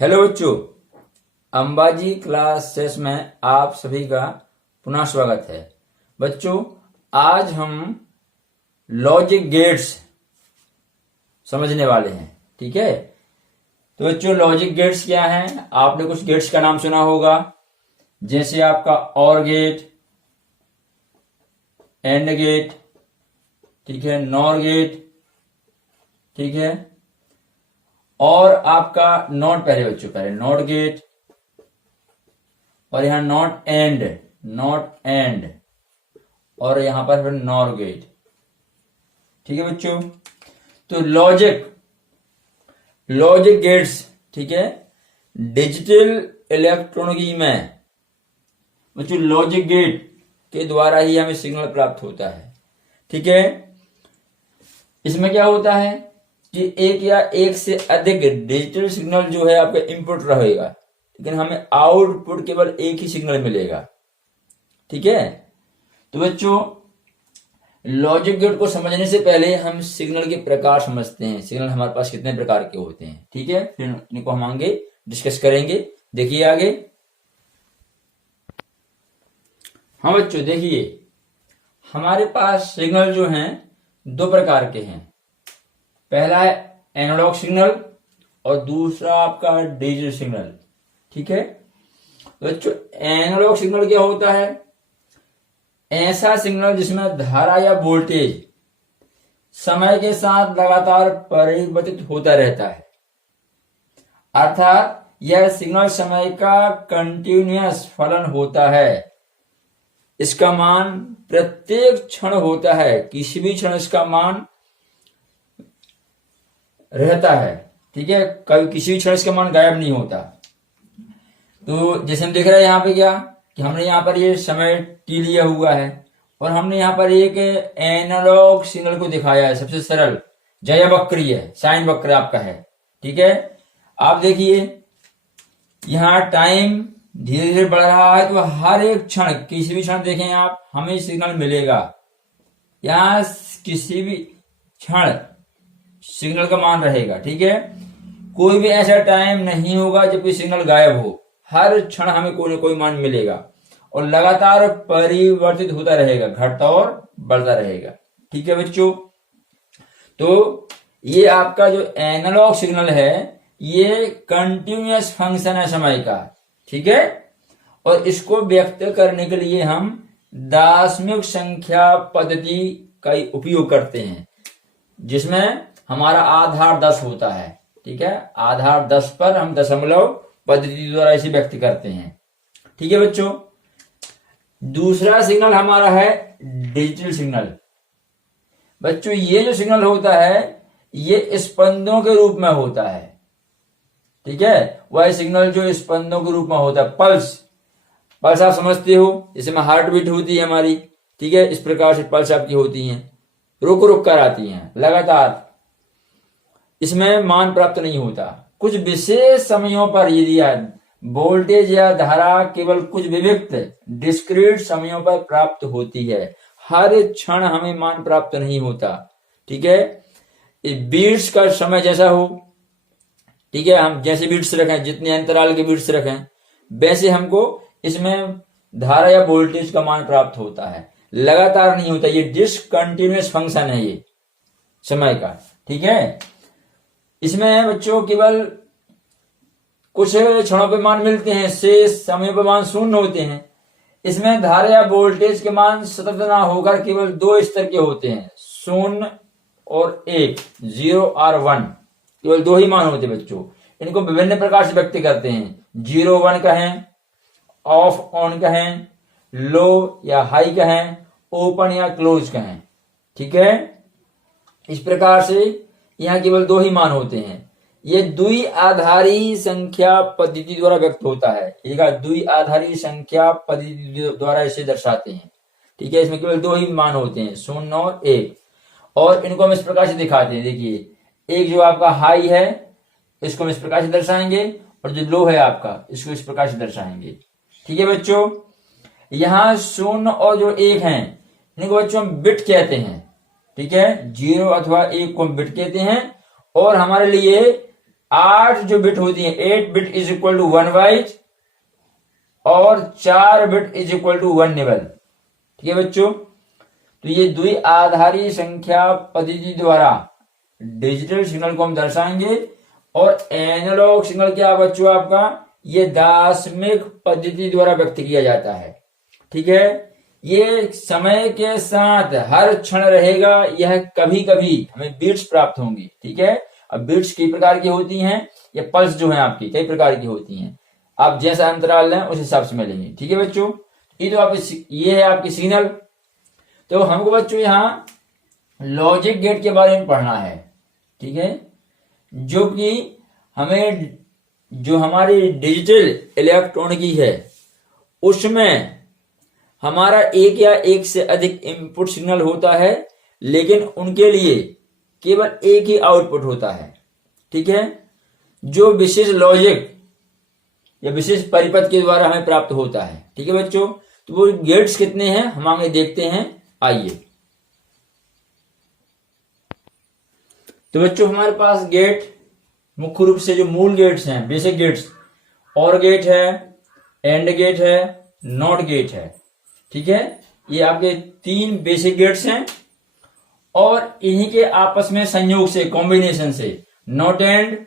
Hello बच्चों, Ambaji class 6 में आप सभी का पुनः स्वागत है। बच्चों, आज हम लॉजिक गेट्स समझने वाले हैं। ठीक है, तो बच्चों लॉजिक गेट्स क्या हैं? आपने कुछ गेट्स का नाम सुना होगा, जैसे आपका और गेट, एंड गेट, ठीक है, नॉर गेट, ठीक है, और आपका नॉट पहले बच्चों, पहले नॉट गेट, और यहां नॉट एंड, और यहां पर फिर नॉर गेट। ठीक है बच्चों, तो लॉजिक गेट्स, ठीक है, डिजिटल इलेक्ट्रॉनिकी में बच्चों लॉजिक गेट के द्वारा ही हमें सिग्नल प्राप्त होता है। ठीक है, इसमें क्या होता है कि एक या एक से अधिक डिजिटल सिग्नल जो है आपका इनपुट रहेगा, लेकिन हमें आउटपुट केवल एक ही सिग्नल मिलेगा। ठीक है, तो बच्चों लॉजिक गेट को समझने से पहले हम सिग्नल के प्रकार समझते हैं। सिग्नल हमारे पास कितने प्रकार के होते हैं, ठीक है, फिर इनको हम आगे डिस्कस करेंगे। देखिए आगे। हाँ बच्चों देखिए, हमारे पास सिग्नल जो हैं दो प्रकार के हैं। पहला है एनालॉग सिग्नल और दूसरा आपका डिजिटल सिग्नल। ठीक है बच्चों, एनालॉग सिग्नल क्या होता है? ऐसा सिग्नल जिसमें धारा या वोल्टेज समय के साथ लगातार परिवर्तित होता रहता है, अर्थात यह सिग्नल समय का कंटिन्यूअस फलन होता है। इसका मान प्रत्येक क्षण होता है, किसी भी क्षण इसका मान रहता है। ठीक है, कभी किसी भी क्षण इसका मान गायब नहीं होता। तो जैसे हम देख रहे हैं यहाँ पे क्या कि हमने यहाँ पर ये समय टी लिया हुआ है और हमने यहाँ पर एक एनालॉग सिग्नल को दिखाया है, सबसे सरल जया वक्री है, साइन वक्र आपका है। ठीक है, आप देखिए यहाँ टाइम धीरे धीरे बढ़ रहा है, तो हर एक क्षण, किसी भी क्षण देखें आप, हमें सिग्नल मिलेगा। यहाँ किसी भी क्षण सिग्नल का मान रहेगा। ठीक है, कोई भी ऐसा टाइम नहीं होगा जब कोई सिग्नल गायब हो, हर क्षण हमें कोई ना कोई मान मिलेगा और लगातार परिवर्तित होता रहेगा, घटता और बढ़ता रहेगा। ठीक है बच्चों, तो ये आपका जो एनालॉग सिग्नल है ये कंटिन्यूअस फंक्शन है समय का। ठीक है, और इसको व्यक्त करने के लिए हम दशमिक संख्या पद्धति का उपयोग करते हैं, जिसमें हमारा आधार 10 होता है। ठीक है, आधार 10 पर हम दशमलव पद्धति द्वारा इसे व्यक्त करते हैं। ठीक है बच्चों, दूसरा सिग्नल हमारा है डिजिटल सिग्नल। बच्चों ये जो सिग्नल होता है ये स्पंदों के रूप में होता है। ठीक है, वह सिग्नल जो स्पंदों के रूप में होता है। पल्स आप समझते हो, जैसे में हार्ट बीट होती है हमारी। ठीक है, इस प्रकार से पल्स आपकी होती हैं, रुक रुक कर आती हैं लगातार, इसमें मान प्राप्त नहीं होता। कुछ विशेष समयों पर यदि वोल्टेज या धारा केवल कुछ विविक्त डिस्क्रीट समयों पर प्राप्त होती है, हर क्षण हमें मान प्राप्त नहीं होता। ठीक है, बीट्स का समय जैसा हो, ठीक है, हम जैसे बीट्स रखें, जितने अंतराल के बीट्स रखें, वैसे हमको इसमें धारा या वोल्टेज का मान प्राप्त होता है, लगातार नहीं होता। ये डिसकंटिन्यूअस फंक्शन है ये समय का। ठीक है, इसमें बच्चों केवल कुछ क्षणों पे मान मिलते हैं, शेष समय पे मान शून्य होते हैं। इसमें धारा या वोल्टेज के मान सतत ना होकर केवल दो स्तर के होते हैं, 0 और 1, 0 और 1, केवल दो ही मान होते हैं बच्चों। इनको विभिन्न प्रकार से व्यक्त करते हैं, 0 1 कहें, ऑफ ऑन कहें, लो या हाई कहें, ओपन या क्लोज कहें। ठीक है, इस प्रकार से यहाँ केवल दो ही मान होते हैं। ये द्विआधारी संख्या पद्धति द्वारा व्यक्त होता है। एक द्विआधारी संख्या पद्धति द्वारा इसे दर्शाते हैं। ठीक है, इसमें केवल दो ही मान होते हैं, 0 और 1, और इनको हम इस प्रकार से दिखाते हैं। देखिए, एक जो आपका हाई है इसको हम इस प्रकार से दर्शाएंगे, और जो लो है आपका इसको इस प्रकार से दर्शाएंगे। ठीक है बच्चों, यहाँ 0 और जो 1 है इनको बच्चों हम बिट कहते हैं। ठीक है, 0 अथवा 1 को हम बिट कहते हैं, और हमारे लिए 8 जो बिट होती है, 8 bit is equal to 1 byte और 4 bit is equal to 1 nibble. ठीक है बच्चों, तो ये द्वि आधारी संख्या पद्धति द्वारा डिजिटल सिग्नल को हम दर्शाएंगे। और एनालॉग सिग्नल क्या बच्चों आपका, ये दार्शनिक पद्धति द्वारा व्यक्त किया जाता है। ठीक है, ये समय के साथ हर क्षण रहेगा, यह कभी कभी हमें बीट्स प्राप्त होंगी। ठीक है, अब बीट्स कई प्रकार की होती हैं, ये पल्स जो है आपकी कई प्रकार की होती हैं, आप जैसा अंतराल लें उस हिसाब से मिलेंगे। ठीक है बच्चों, ये तो आप ये है आपकी सिग्नल। तो हमको बच्चों यहाँ लॉजिक गेट के बारे में पढ़ना है। ठीक है, जो कि हमें जो हमारी डिजिटल इलेक्ट्रॉनिकी है उसमें हमारा एक या एक से अधिक इनपुट सिग्नल होता है, लेकिन उनके लिए केवल एक ही आउटपुट होता है। ठीक है, जो विशेष लॉजिक या विशेष परिपथ के द्वारा हमें प्राप्त होता है। ठीक है बच्चों, तो वो गेट्स कितने हैं हम आगे देखते हैं, आइए। तो बच्चों हमारे पास गेट मुख्य रूप से जो मूल गेट्स हैं, बेसिक गेट्स, और गेट है, एंड गेट है, नॉट गेट है। ठीक है, ये आपके 3 बेसिक गेट्स हैं और इन्हीं के आपस में संयोग से, कॉम्बिनेशन से नॉट एंड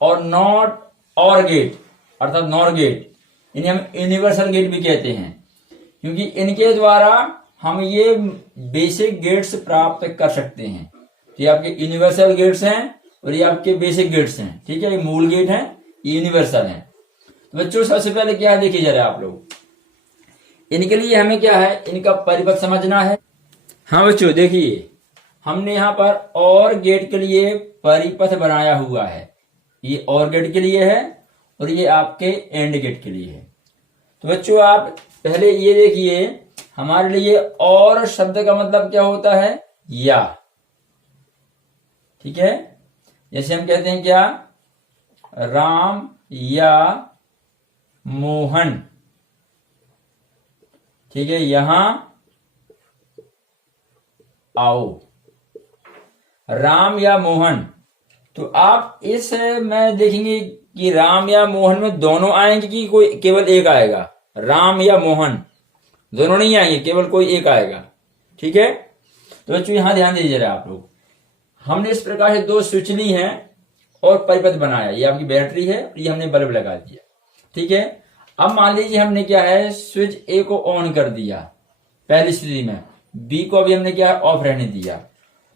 और नॉट और गेट अर्थात नॉर गेट, इन्हें हम यूनिवर्सल गेट भी कहते हैं, क्योंकि इनके द्वारा हम ये बेसिक गेट्स प्राप्त कर सकते हैं। तो ये आपके यूनिवर्सल गेट्स हैं और ये आपके बेसिक गेट्स हैं। ठीक है, ये मूल गेट हैं, ये यूनिवर्सल हैं। तो बच्चों सबसे पहले क्या है देखिए जरा आप लोग, इनके लिए हमें क्या है, इनका परिपथ समझना है। हाँ बच्चों देखिए, हमने यहाँ पर और गेट के लिए परिपथ बनाया हुआ है, ये और गेट के लिए है और ये आपके एंड गेट के लिए है। तो बच्चों आप पहले ये देखिए, हमारे लिए और शब्द का मतलब क्या होता है, या। ठीक है, जैसे हम कहते हैं क्या, राम या मोहन। ठीक है, यहां आओ, राम या मोहन। तो आप इस में देखेंगे कि राम या मोहन में दोनों आएंगे कि कोई केवल एक आएगा, राम या मोहन दोनों नहीं आएंगे, केवल कोई एक आएगा। ठीक है, तो बच्चों यहां ध्यान दीजिए आप लोग, हमने इस प्रकार से 2 स्विच ली हैं और परिपथ बनाया, ये आपकी बैटरी है, ये हमने बल्ब लगा दिया। ठीक है, अब मान लीजिए हमने क्या है, स्विच ए को ऑन कर दिया पहली स्थिति में, बी को अभी हमने क्या है ऑफ रहने दिया।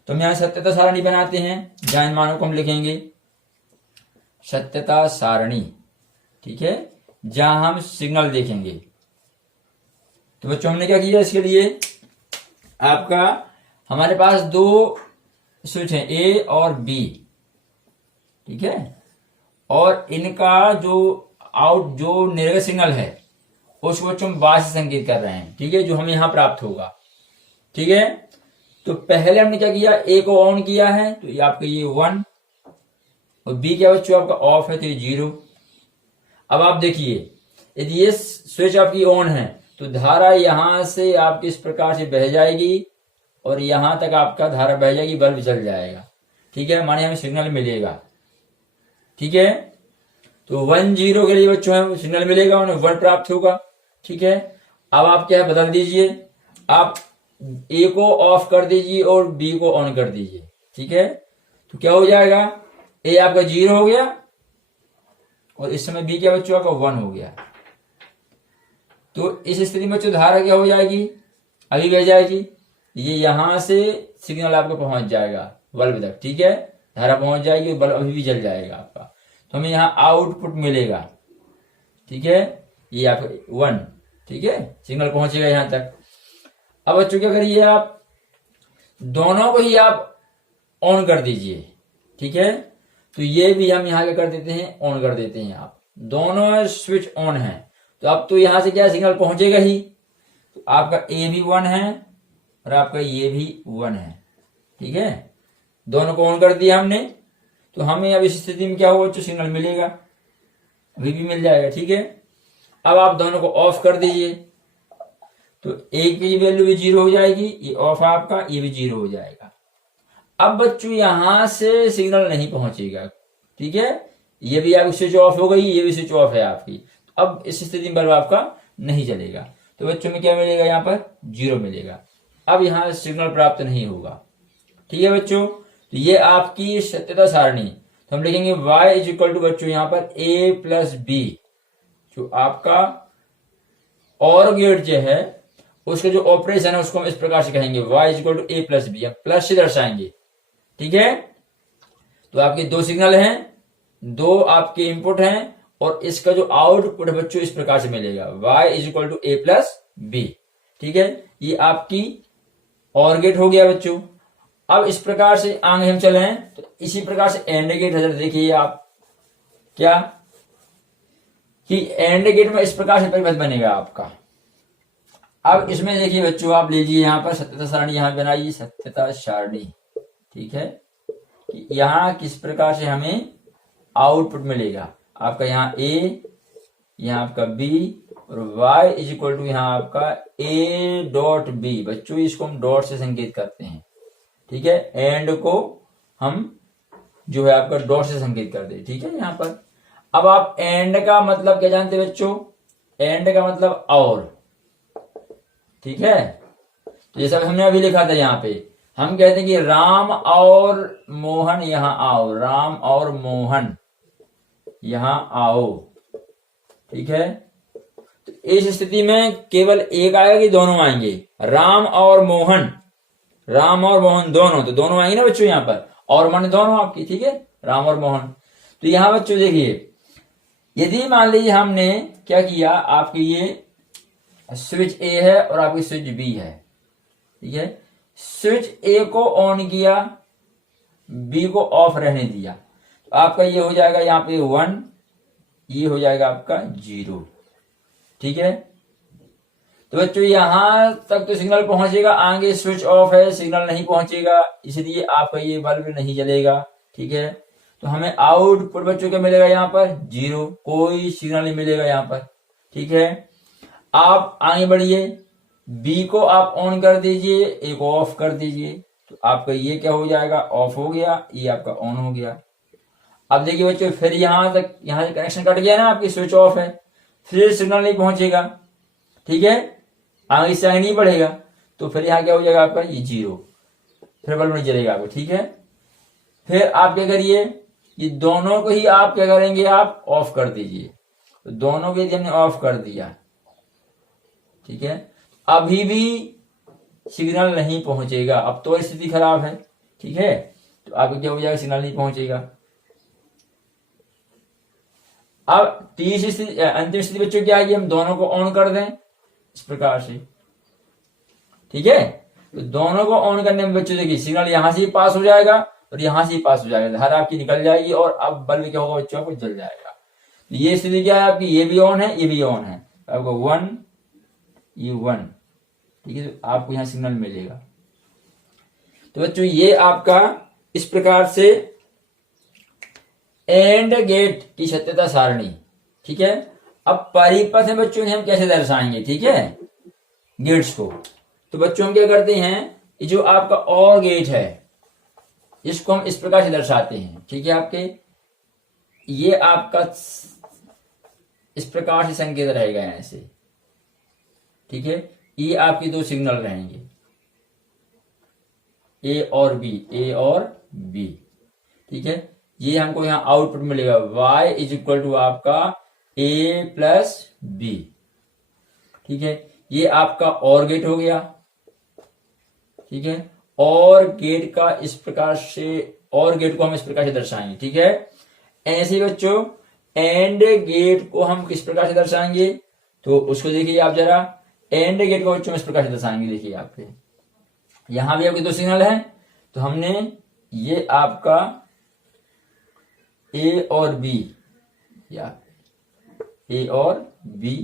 तो हम यहां सत्यता सारणी बनाते हैं, जहां इन मानों को हम लिखेंगे सत्यता सारणी। ठीक है, जहां हम सिग्नल देखेंगे। तो बच्चों हमने क्या किया, इसके लिए आपका हमारे पास 2 स्विच हैं, ए और बी। ठीक है, और इनका जो जो निर्गत सिग्नल है उसको बच्चों हम बाहर से संकेत कर रहे हैं। ठीक है, जो हमें यहां प्राप्त होगा। ठीक है, तो पहले हमने क्या किया, ए को ऑन किया है तो ये आपका ये 1 और बी क्या बच्चों आपका ऑफ है तो ये 0। अब आप देखिए, यदि ये स्विच आपकी ऑन है तो धारा यहां से आपकी इस प्रकार से बह जाएगी और यहां तक आपका धारा बह जाएगी, बल्ब जल जाएगा। ठीक है, माने हमें सिग्नल मिलेगा। ठीक है, तो 1 0 के लिए बच्चों है सिग्नल मिलेगा, उन्हें 1 प्राप्त होगा। ठीक है, अब आप क्या बदल दीजिए, आप ए को ऑफ कर दीजिए और बी को ऑन कर दीजिए। ठीक है, तो क्या हो जाएगा, ए आपका 0 हो गया और इस समय बी क्या बच्चों आपका 1 हो गया। तो इस स्थिति में बच्चों धारा क्या हो जाएगी, अभी बह जाएगी, ये यहां से सिग्नल आपको पहुंच जाएगा बल्ब तक। ठीक है, धारा पहुंच जाएगी, बल्ब अभी भी जल जाएगा आपका, तो हमें यहाँ आउटपुट मिलेगा। ठीक है, ये आपका 1। ठीक है, सिग्नल पहुंचेगा यहां तक। अब बच्चों क्या करिए, आप दोनों को ही आप ऑन कर दीजिए। ठीक है, तो ये भी हम यहाँ क्या कर देते हैं, ऑन कर देते हैं। आप दोनों स्विच ऑन है तो अब तो यहां से क्या सिग्नल पहुंचेगा ही। तो आपका ए भी 1 है और आपका ये भी 1 है। ठीक है, दोनों को ऑन कर दिया हमने, तो हमें अब इस स्थिति में क्या होगा, जो सिग्नल मिलेगा अभी भी मिल जाएगा। ठीक है, अब आप दोनों को ऑफ कर दीजिए तो एक की वैल्यू भी 0 हो जाएगी, ये ऑफ आपका, ये भी 0 हो जाएगा। अब बच्चों यहां से सिग्नल नहीं पहुंचेगा। ठीक है, ये भी आपकी स्विच ऑफ हो गई, ये भी स्विच ऑफ है आपकी। अब इस स्थिति में बल्ब आपका नहीं जलेगा। तो बच्चों में क्या मिलेगा, यहाँ पर 0 मिलेगा। अब यहाँ सिग्नल प्राप्त नहीं होगा। ठीक है बच्चों, तो ये आपकी सत्यता सारणी। तो हम लिखेंगे y इज इक्वल टू बच्चों यहाँ पर a प्लस बी, जो आपका और गेट जो है उसका जो ऑपरेशन है उसको हम इस प्रकार से कहेंगे y is equal to a plus B, हम प्लस से दर्शाएंगे। ठीक है, तो आपके दो सिग्नल हैं, दो आपके इनपुट हैं, और इसका जो आउटपुट है बच्चों इस प्रकार से मिलेगा y is equal to a plus B. ठीक है, ये आपकी और गेट हो गया बच्चों। अब इस प्रकार से आगे हम चले तो इसी प्रकार से एंड गेट है। देखिए आप क्या कि एंड गेट में इस प्रकार से परिपथ बनेगा आपका। अब इसमें देखिए बच्चों, आप लीजिए यहाँ पर सत्यता सारणी, यहाँ बनाइए सत्यता सारणी। ठीक है, कि यहाँ किस प्रकार से हमें आउटपुट मिलेगा आपका, यहाँ a, यहाँ आपका b, और y इज इक्वल टू यहाँ आपका a डॉट b। बच्चों इसको हम डॉट से संकेत करते हैं। ठीक है, एंड को हम जो है आपका डॉट से संकेत करते हैं। ठीक है, यहाँ पर अब आप एंड का मतलब क्या जानते हैं बच्चों, एंड का मतलब और। ठीक है, तो जैसा हमने अभी लिखा था, यहाँ पे हम कहते हैं कि राम और मोहन यहाँ आओ, राम और मोहन यहाँ आओ। ठीक है, तो इस स्थिति में केवल एक आएगा कि दोनों आएंगे, राम और मोहन, राम और मोहन दोनों, तो दोनों आएंगे ना बच्चों यहाँ पर, और मन दोनों आपकी। ठीक है, राम और मोहन। तो यहाँ बच्चों देखिए, यदि मान लीजिए हमने क्या किया, आपकी ये स्विच ए है और आपकी स्विच बी है। ठीक है, स्विच ए को ऑन किया, बी को ऑफ रहने दिया, तो आपका ये हो जाएगा यहाँ पे 1, ये हो जाएगा आपका 0। ठीक है, तो बच्चों यहां तक तो सिग्नल पहुंचेगा, आगे स्विच ऑफ है, सिग्नल नहीं पहुंचेगा, इसलिए आपका ये बल्ब नहीं जलेगा। ठीक है, तो हमें आउटपुट बच्चों क्या मिलेगा, यहाँ पर 0, कोई सिग्नल नहीं मिलेगा यहाँ पर। ठीक है, आप आगे बढ़िए, बी को आप ऑन कर दीजिए, ए को ऑफ कर दीजिए, तो आपका ये क्या हो जाएगा, ऑफ हो गया, ये आपका ऑन हो गया। अब देखिए बच्चों, फिर यहां तक, यहां से कनेक्शन कट गया ना, आपकी स्विच ऑफ है, फिर सिग्नल नहीं पहुंचेगा। ठीक है, आगे से आगे नहीं बढ़ेगा, तो फिर यहाँ क्या हो जाएगा आपका, ये 0, फिर बल्ब नहीं जलेगा आपको। ठीक है, फिर आप क्या करिए, ये दोनों को ही आप क्या करेंगे, आप ऑफ कर दीजिए। तो दोनों को यदि हमने ऑफ कर दिया, ठीक है, अभी भी सिग्नल नहीं पहुंचेगा, अब तो स्थिति खराब है। ठीक है, तो आपको क्या हो जाएगा, सिग्नल नहीं पहुंचेगा। अब तीसरी स्थिति, अंतिम स्थिति बच्चों क्या है, हम दोनों को ऑन कर दें इस प्रकार से। ठीक है, तो दोनों को ऑन करने में बच्चों देखिए, सिग्नल यहां से ही पास हो जाएगा और यहां से ही पास हो जाएगा, धारा आपकी निकल जाएगी, और अब बल्ब क्या होगा बच्चों, आपको जल जाएगा। तो ये स्थिति क्या है आपकी, ये भी ऑन है, ये भी ऑन है, आपको 1, ये 1। ठीक है, तो आपको यहां सिग्नल मिलेगा। तो बच्चों ये आपका इस प्रकार से एंड गेट की सत्यता सारणी। ठीक है, अब परिपथ में बच्चों हम कैसे दर्शाएंगे, ठीक है, गेट्स को। तो बच्चों हम क्या करते हैं, ये जो आपका और गेट है इसको हम इस प्रकार से दर्शाते हैं। ठीक है, आपके ये आपका इस प्रकार से संकेत रहेगा ऐसे। ठीक है, ये आपके दो सिग्नल रहेंगे, ए और बी, ए और बी। ठीक है, ये हमको यहां आउटपुट मिलेगा y इज इक्वल टू आपका a प्लस बी। ठीक है, ये आपका और गेट हो गया। ठीक है, और गेट का इस प्रकार से, और गेट को हम इस प्रकार से दर्शाएंगे। ठीक है, ऐसे बच्चों एंड गेट को हम किस प्रकार से दर्शाएंगे, तो उसको देखिए आप जरा, एंड गेट को बच्चों इस प्रकार से दर्शाएंगे। देखिए आपके यहां भी आपके दो सिग्नल हैं, तो हमने ये आपका ए और बी, या ए और बी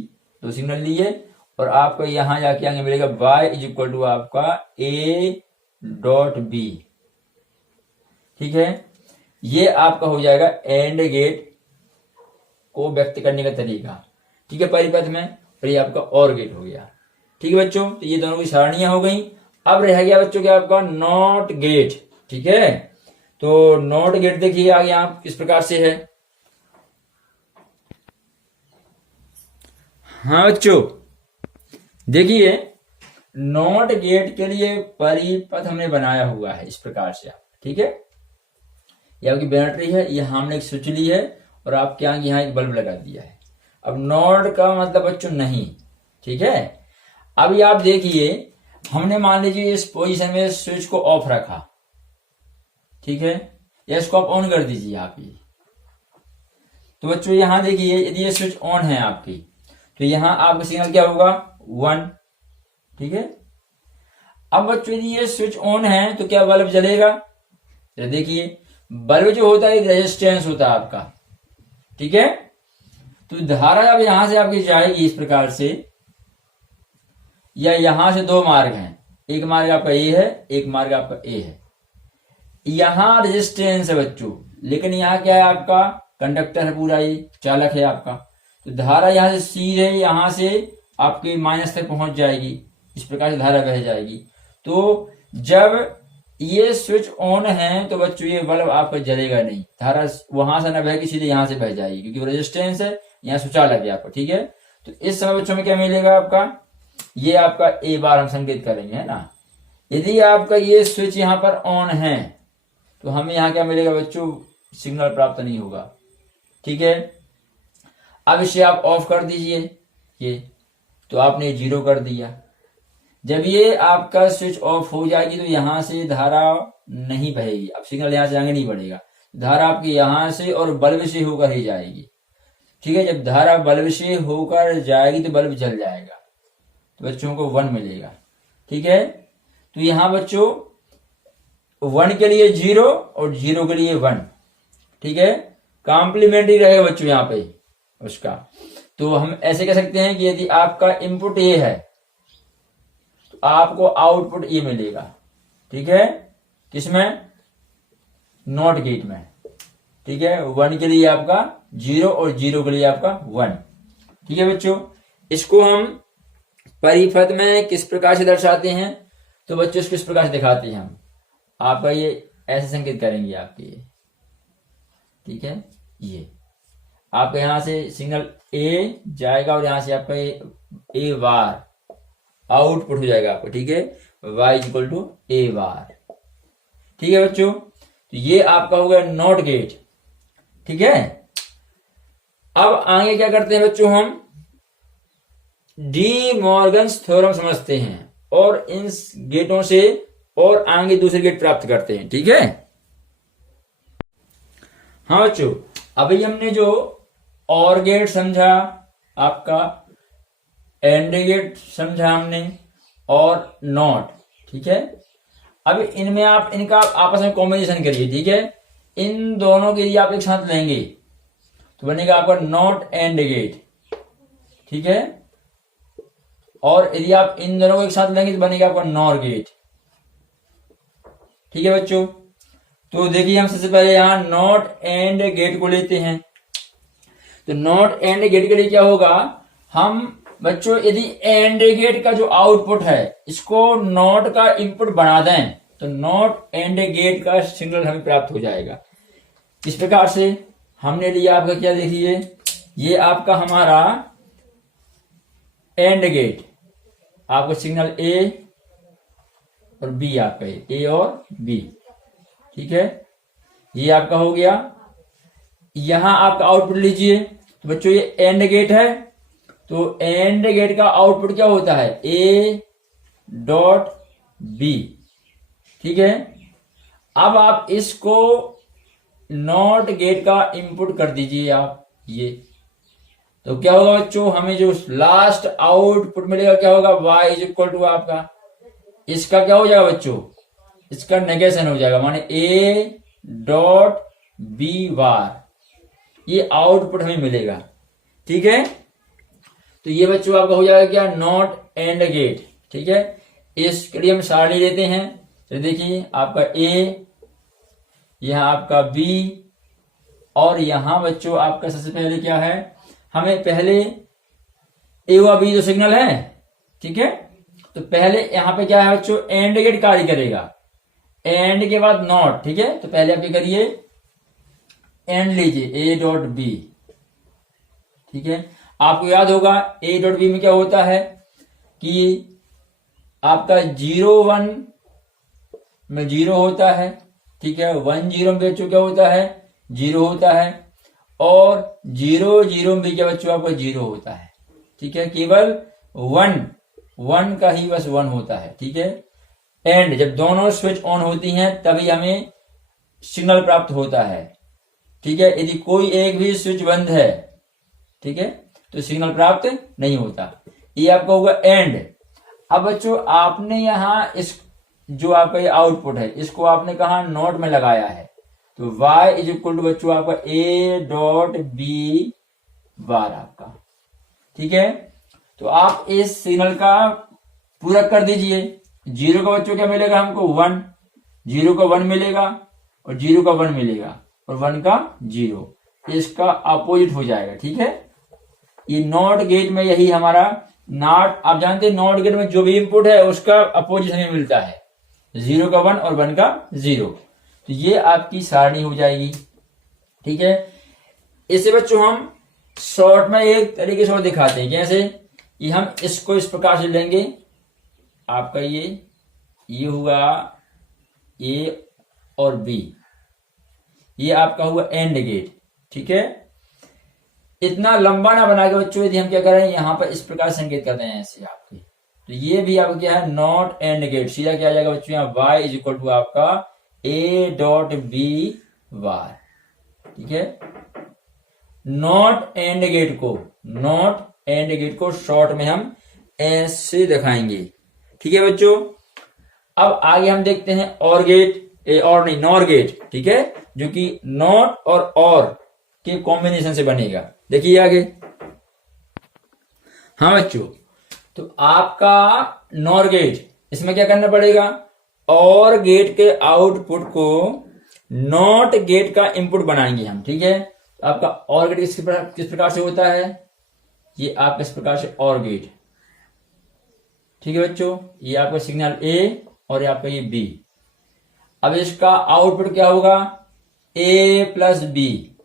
दो सिग्नल लिए, और आपको यहां जाके आगे मिलेगा y इज इक्वल टू आपका ए डॉट बी। ठीक है, ये आपका हो जाएगा एंड गेट को व्यक्त करने का तरीका। ठीक है, परिपथ में, और ये आपका और गेट हो गया। ठीक है बच्चों, तो ये दोनों की सारणियां हो गई। अब रह गया बच्चों क्या आपका नॉट गेट। ठीक है, तो नॉट गेट देखिए आगे आप किस प्रकार से है, हाँ बच्चों, देखिए नॉट गेट के लिए परिपथ हमने बनाया हुआ है इस प्रकार से आप, ठीक है। ये आपकी बैटरी है, ये हमने एक स्विच ली है और आपके यहाँ एक बल्ब लगा दिया है। अब नॉट का मतलब बच्चों नहीं, ठीक है। अभी आप देखिए, हमने मान लीजिए इस पोजीशन में स्विच को ऑफ रखा, ठीक है, या इसको आप ऑन कर दीजिए आप ये। तो बच्चों यहां देखिए, यदि ये स्विच ऑन है आपकी, तो यहां आपका सिग्नल क्या होगा, 1, ठीक है। अब बच्चों यदि ये स्विच ऑन है तो क्या बल्ब जलेगा? तो देखिए बल्ब जो होता है एक रेजिस्टेंस होता है आपका, ठीक है। तो धारा अब यहां से आपकी जाएगी इस प्रकार से, या यहां से दो मार्ग हैं, एक मार्ग आपका ए है, एक मार्ग आपका ए है। यहां रेजिस्टेंस है बच्चों, लेकिन यहाँ क्या है, आपका कंडक्टर है, पूरा ये चालक है आपका। तो धारा यहां से सीधे यहां से आपके माइनस तक पहुंच जाएगी, इस प्रकार से धारा बह जाएगी। तो जब ये स्विच ऑन है तो बच्चों ये बल्ब आपका जलेगा नहीं, धारा वहां से न बह के सीधे यहां से बह जाएगी, क्योंकि वो रेजिस्टेंस है, यहाँ सुचालक है आपका, ठीक है। तो इस समय बच्चों में क्या मिलेगा आपका, ये आपका ए बार हम संकेत करेंगे, है ना। यदि आपका ये स्विच यहाँ पर ऑन है तो हमें यहाँ क्या मिलेगा बच्चों, सिग्नल प्राप्त नहीं होगा, ठीक है। अब इसे आप ऑफ कर दीजिए ये, तो आपने 0 कर दिया। जब ये आपका स्विच ऑफ हो जाएगी तो यहां से धारा नहीं बहेगी, अब सिग्नल यहां से आगे नहीं बढ़ेगा, धारा आपकी यहां से और बल्ब से होकर ही जाएगी, ठीक है। जब धारा बल्ब से होकर जाएगी तो बल्ब जल जाएगा, तो बच्चों को 1 मिलेगा, ठीक है। तो यहां बच्चों 1 के लिए 0 और 0 के लिए 1, ठीक है, कॉम्प्लीमेंट्री रहेगा बच्चों यहाँ पे उसका। तो हम ऐसे कह सकते हैं कि यदि आपका इनपुट ए है तो आपको आउटपुट ए मिलेगा, ठीक है, किसमें, नॉट गेट में, ठीक है। 1 के लिए आपका 0 और 0 के लिए आपका 1, ठीक है बच्चों। इसको हम परिपथ में किस प्रकार से दर्शाते हैं, तो बच्चों इसको किस प्रकार से दिखाते हैं हम, आपका ये ऐसे संकेत करेंगे आपके ये, ठीक है। ये आपका यहां से सिग्नल ए जाएगा और यहां से आपका ए बार आउटपुट हो जाएगा आपका, ठीक है, y इक्वल टू ए बार, ठीक है बच्चों। तो ये आपका हो गया नॉट गेट, ठीक है। अब आगे क्या करते हैं बच्चों, हम डी मॉर्गन्स थ्योरम समझते हैं और इन गेटों से और आगे दूसरे गेट प्राप्त करते हैं, ठीक है। हाँ बच्चों, अभी हमने जो और गेट समझा, आपका एंड गेट समझा हमने, और नॉट, ठीक है। अब इनमें आप इनका आपस में कॉम्बिनेशन करिए, ठीक है। इन दोनों के लिए आप एक साथ लेंगे तो बनेगा आपका नॉट एंड गेट, ठीक है। और यदि आप इन दोनों को एक साथ लेंगे तो बनेगा आपका नॉर गेट, ठीक है बच्चों। तो देखिए हम सबसे पहले यहां नॉट एंड गेट को लेते हैं। तो नॉट एंड गेट के लिए क्या होगा, हम बच्चों यदि एंड गेट का जो आउटपुट है इसको नॉट का इनपुट बना दें तो नॉट एंड गेट का सिग्नल हमें प्राप्त हो जाएगा। इस प्रकार से हमने लिया आपका क्या, देखिए ये आपका हमारा एंड गेट, आपका सिग्नल ए और बी, आपका ए और बी, ठीक है। ये आपका हो गया। यहां आपका आउटपुट लीजिए, तो बच्चों ये एंड गेट है, तो एंड गेट का आउटपुट क्या होता है, ए डॉट बी, ठीक है। अब आप इसको नॉट गेट का इनपुट कर दीजिए आप ये, तो क्या होगा बच्चों, हमें जो लास्ट आउटपुट मिलेगा क्या होगा, y इज इक्वल टू आपका, इसका क्या हो जाएगा बच्चों, इसका नेगेशन हो जाएगा, माने ए डॉट बी बार, ये आउटपुट हमें मिलेगा, ठीक है। तो ये बच्चों आपका हो जाएगा क्या, नॉट एंड गेट, ठीक है। इसके लिए हम सारणी लेते हैं, तो देखिए आपका ए, यहां आपका बी, और यहां बच्चों आपका सबसे पहले क्या है, हमें पहले ए व बी जो सिग्नल है, ठीक है। तो पहले यहां पे क्या है बच्चों, एंड गेट कार्य करेगा, एंड के बाद नॉट, ठीक है। तो पहले आप ये करिए, एंड लीजिए ए डॉट बी, ठीक है। आपको याद होगा ए डॉट बी में क्या होता है कि आपका 0 1 में 0 होता है, ठीक है, 1 0 में बच्चों क्या होता है, 0 होता है, और 0 0 में क्या बच्चों आपका 0 होता है, ठीक है, केवल 1 का ही बस 1 होता है, ठीक है। एंड जब दोनों स्विच ऑन होती हैं तभी हमें सिग्नल प्राप्त होता है, ठीक है। यदि कोई एक भी स्विच बंद है, ठीक है, तो सिग्नल प्राप्त नहीं होता। ये आपका होगा एंड। अब बच्चों आपने यहां इस जो आपका ये आउटपुट है इसको आपने कहा नोट में लगाया है, तो y इज इक्वल टू बच्चों आपका a डॉट बी बार आपका, ठीक है। तो आप इस सिग्नल का पूरक कर दीजिए। 0 का बच्चों क्या मिलेगा हमको 1, 0 का 1 मिलेगा, और 0 का 1 मिलेगा, और 1 का 0, इसका अपोजिट हो जाएगा, ठीक है। ये नॉट गेट में यही हमारा नॉट, आप जानते हैं नॉट गेट में जो भी इनपुट है उसका अपोजिट हमें मिलता है, 0 का 1 और 1 का 0। तो ये आपकी सारणी हो जाएगी, ठीक है। इसे बच्चों हम शॉर्ट में एक तरीके से और दिखाते हैं, जैसे ये हम इसको इस प्रकार से लेंगे, आपका ये हुआ ए और बी, ये आपका हुआ एंड गेट, ठीक है। इतना लंबा ना बना के बच्चों यदि हम क्या करें यहां पर इस प्रकार संकेत करते हैं ऐसे आपके, तो ये भी आपका क्या है नॉट एंड गेट, सीधा क्या आ जाएगा बच्चों यहाँ y इज इक्वल टू आपका a डॉट बी बार, ठीक है। नॉट एंड गेट को शॉर्ट में हम ऐसे दिखाएंगे, ठीक है बच्चों। अब आगे हम देखते हैं और गेट, और नहीं नॉर गेट, ठीक है, जो कि नॉट और के कॉम्बिनेशन से बनेगा। देखिए आगे, हाँ बच्चों, तो आपका नॉर गेट, इसमें क्या करना पड़ेगा, और गेट के आउटपुट को नॉट गेट का इनपुट बनाएंगे हम, ठीक है। तो आपका और गेट किस प्रकार से होता है, ये आपका इस प्रकार से और गेट, ठीक है बच्चों। ये आपका सिग्नल ए और ये आपका ये बी। अब इसका आउटपुट क्या होगा, ए प्लस बी,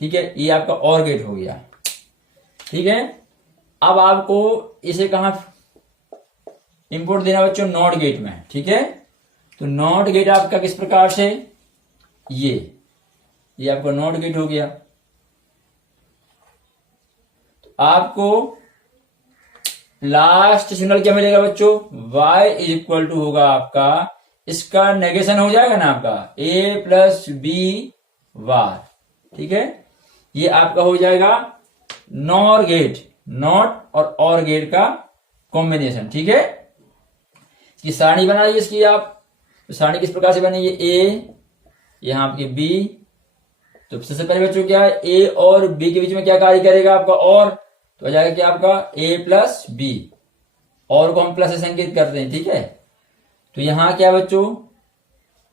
ठीक है, ये आपका और गेट हो गया, ठीक है। अब आपको इसे कहां इनपुट देना बच्चों, नॉट गेट में, ठीक है। तो नॉट गेट आपका किस प्रकार से, ये आपका नॉट गेट हो गया। तो आपको लास्ट सिग्नल क्या मिलेगा बच्चों, y इज इक्वल टू होगा आपका, इसका नेगेशन हो जाएगा ना आपका a प्लस बी बार, ठीक है। ये आपका हो जाएगा नॉर गेट, नॉट और गेट का कॉम्बिनेशन, ठीक है। इसकी सारणी बनाइए इसकी आप, तो सारणी किस प्रकार से बनेगी, ए यहां आपकी बी, तो सबसे पहले बच्चों क्या है, ए और बी के बीच में क्या कार्य करेगा आपका और, तो आ जाएगा क्या आपका a प्लस बी, और को हम प्लस से संकेत करते हैं, ठीक है। तो यहां क्या बच्चों,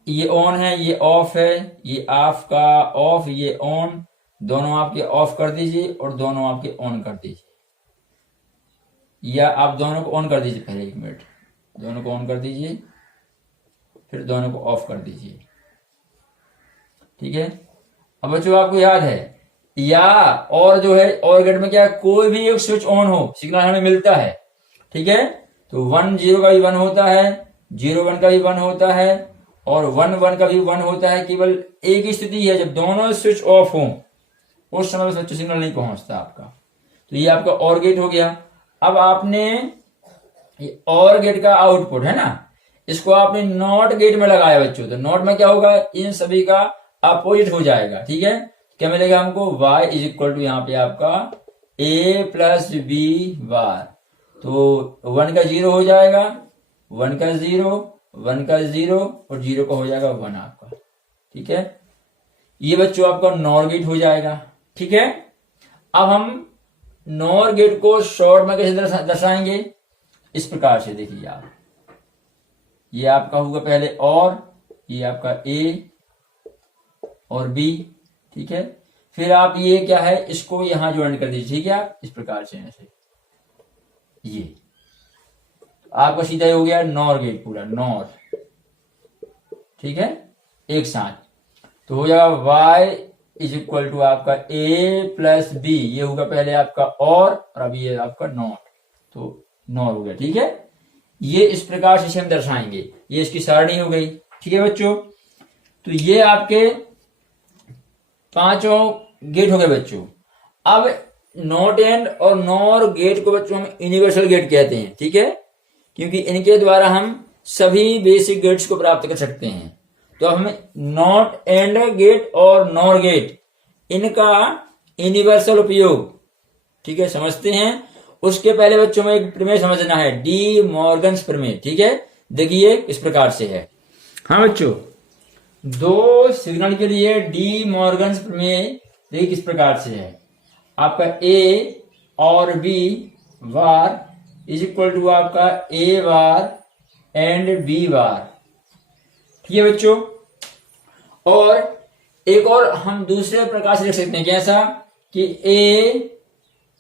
ये ऑन है, ये ऑफ है, ये आपका ऑफ, ये ऑन, दोनों आपके ऑफ कर दीजिए और दोनों आपके ऑन कर दीजिए, या आप दोनों को ऑन कर दीजिए, पहले 1 मिनट, दोनों को ऑन कर दीजिए, फिर दोनों को ऑफ कर दीजिए, ठीक है। अब बच्चों आपको याद है, या और जो है और गेट में क्या कोई भी एक स्विच ऑन हो सिग्नल हमें मिलता है, ठीक है। तो 1 0 का भी 1 होता है, 0 1 का भी 1 होता है, और 1 1 का भी 1 होता है। केवल एक ही स्थिति है जब दोनों स्विच ऑफ हो, उस समय बच्चों सिग्नल नहीं पहुंचता आपका। तो ये आपका और गेट हो गया। अब आपने ये और गेट का आउटपुट है ना, इसको आपने नॉट गेट में लगाया बच्चों, तो नॉट में क्या होगा, इन सभी का अपोजिट हो जाएगा, ठीक है। क्या मिलेगा हमको, y इज इक्वल टू यहाँ पे आपका a प्लस बी बार, तो 1 का 0 हो जाएगा, 1 का 0, 1 का 0 और 0 का हो जाएगा 1 आपका, ठीक है। ये बच्चों आपका नॉर गेट हो जाएगा, ठीक है। अब हम नॉर गेट को शॉर्ट में कैसे दर्शाएंगे, इस प्रकार से देखिए आप, ये आपका होगा पहले और, ये आपका a और b, ठीक है। फिर आप ये क्या है, इसको यहां ज्वाइन कर दीजिए, ठीक है, आप इस प्रकार से ऐसे, ये आपका सीधा हो गया नॉर गेट, पूरा नॉर, ठीक है, एक साथ। तो हो जाएगा y इज इक्वल टू आपका ए प्लस बी, ये होगा पहले आपका और अभी ये आपका नॉट, तो नॉट हो गया। ठीक है, ये इस प्रकार से इसे हम दर्शाएंगे, ये इसकी सारणी हो गई। ठीक है बच्चों, तो ये आपके पांचों गेट हो गए बच्चों। अब नॉट एंड और नॉर गेट को बच्चों हम यूनिवर्सल गेट कहते हैं। ठीक है, क्योंकि इनके द्वारा हम सभी बेसिक गेट्स को प्राप्त कर सकते हैं। तो अब हमें नॉट एंड गेट और नॉर गेट इनका यूनिवर्सल उपयोग, ठीक है, समझते हैं। उसके पहले बच्चों में एक प्रमेय समझना है, डी मॉर्गन्स प्रमेय। ठीक है, देखिए इस प्रकार से है। हाँ बच्चों, दो सिग्नल के लिए डी मॉर्गन्स प्रमेय देखिए किस प्रकार से है। आपका ए और B bar is equal to आपका A bar and B bar. ठीक है बच्चों, और एक और हम दूसरे प्रकार से लिख सकते हैं, कैसा कि A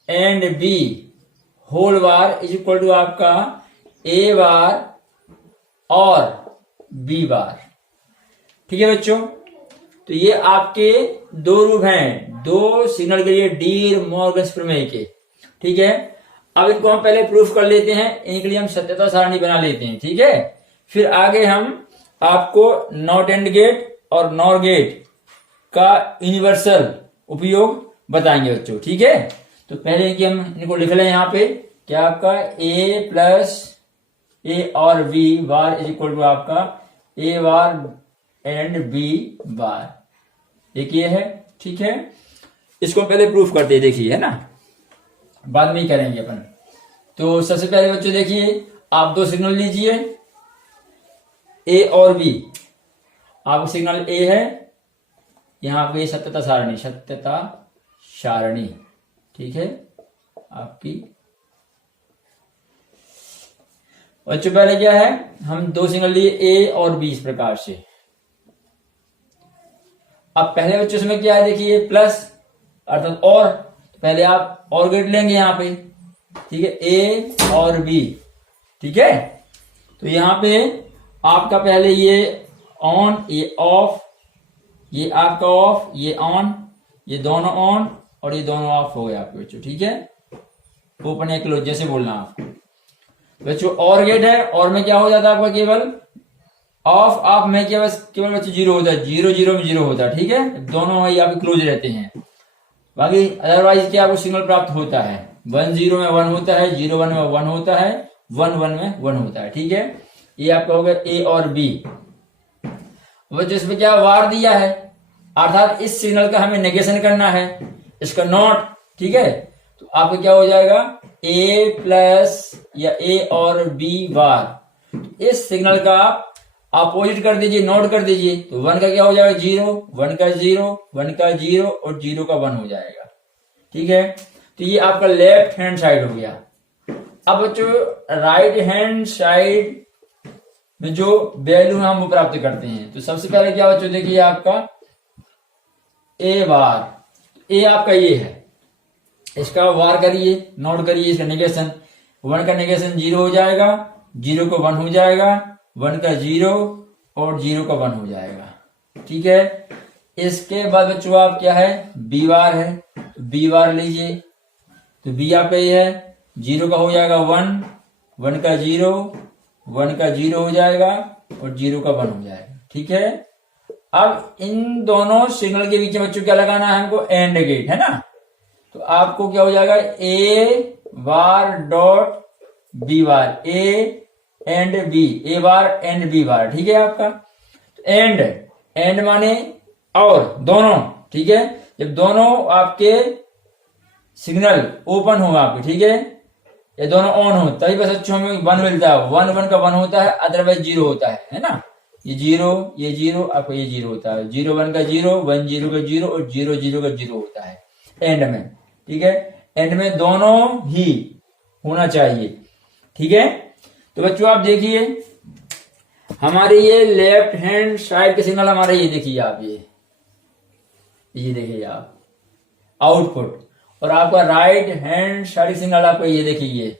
and B whole bar is equal to आपका ए बार और बी बार। ठीक है बच्चों, तो ये आपके दो रूप हैं, दो सिग्नल के लिए डी मॉर्गन्स प्रमेय के। ठीक है, अब इनको हम पहले प्रूफ कर लेते हैं, इनके लिए हम सत्यता सारणी बना लेते हैं। ठीक है, फिर आगे हम आपको नॉट एंड गेट और नॉर गेट का यूनिवर्सल उपयोग बताएंगे बच्चों। ठीक है, तो पहले इनकी हम इनको लिख लें यहाँ पे, क्या आपका ए प्लस ए और B bar is equal to आपका ए बार एंड बी बार। एक ये है। ठीक है, इसको पहले प्रूफ करते हैं, देखिए, है ना, बाद में ही करेंगे अपन। तो सबसे पहले बच्चों देखिए, आप दो सिग्नल लीजिए ए और बी। आपका सिग्नल ए है, यहां पे सत्यता सारणी, सत्यता सारणी। ठीक है, आपकी बच्चों पहले क्या है, हम दो सिग्नल लिए ए और बी इस प्रकार से। अब पहले बच्चों से क्या है, देखिए प्लस अर्थात और, पहले आप और गेट लेंगे यहाँ पे। ठीक है, ए और बी। ठीक है, तो यहाँ पे आपका पहले ये ऑन, ये ऑफ, ये आपका ऑफ, ये ऑन, ये दोनों ऑन और ये दोनों ऑफ हो गए आपके बच्चों। ठीक है, ओपन या क्लोज जैसे बोलना आपको बच्चों। और गेट है, और में क्या हो जाता है आपका, केवल ऑफ ऑफ में केवल बच्चों जीरो होता है, जीरो जीरो में जीरो होता है। ठीक है, दोनों वही आपके क्लोज रहते हैं। बाकी अदरवाइज क्या आपको सिग्नल प्राप्त होता है, 1 0 में 1 होता है, 0 1 में 1 होता है, 1 1 में 1 होता है। ठीक है, ये आपका हो गया ए और बी। बच्चों इसमें क्या वार दिया है, अर्थात इस सिग्नल का हमें नेगेशन करना है, इसका नॉट। ठीक है, तो आपको क्या हो जाएगा, ए प्लस या ए और बी बार। इस सिग्नल का अपोजिट कर दीजिए, नोट कर दीजिए, तो 1 का क्या हो जाएगा, 0, 1 का 0, 1 का 0 और 0 का 1 हो जाएगा। ठीक है, तो ये आपका लेफ्ट हैंड साइड हो गया। अब बच्चों राइट हैंड साइड में जो वैल्यू हम वो प्राप्त करते हैं, तो सबसे पहले क्या बच्चों देखिए, आपका ए बार, ए आपका ये है, इसका वार करिए, नोट करिए, इसका नेगेशन, 1 का नेगेशन 0 हो जाएगा, 0 का 1 हो जाएगा, 1 का 0 और 0 का 1 हो जाएगा। ठीक है, इसके बाद बच्चों आप क्या है, बी बार है, तो बी बार लीजिए, तो बी आपका ये है, 0 का हो जाएगा 1, 1 का 0, 1 का 0 हो जाएगा और 0 का 1 हो जाएगा। ठीक है, अब इन दोनों सिग्नल के बीच में बच्चों क्या लगाना है हमको, एंड गेट, है ना। तो आपको क्या हो जाएगा, A bar dot B bar, A and B, A bar and B bar. ठीक है, आपका एंड, एंड माने और दोनों। ठीक है, जब दोनों आपके सिग्नल ओपन हो आपके, ठीक है, ये दोनों ऑन हो, तभी बस अच्छों में 1 मिलता है, 1 1 का 1 होता है, अदरवाइज 0 होता है ना। ये 0, ये 0, आपको ये 0 होता है, 0 1 का 0, 1 0 का 0 और 0 0 का 0 होता है एंड में। ठीक है, एंड में दोनों ही होना चाहिए। ठीक है, तो बच्चों आप देखिए, हमारे ये लेफ्ट हैंड साइड के सिग्नल हमारे ये देखिए आप, ये देखिए आप आउटपुट, और आपका राइट हैंड साइड सिग्नल आपका ये देखिए, ये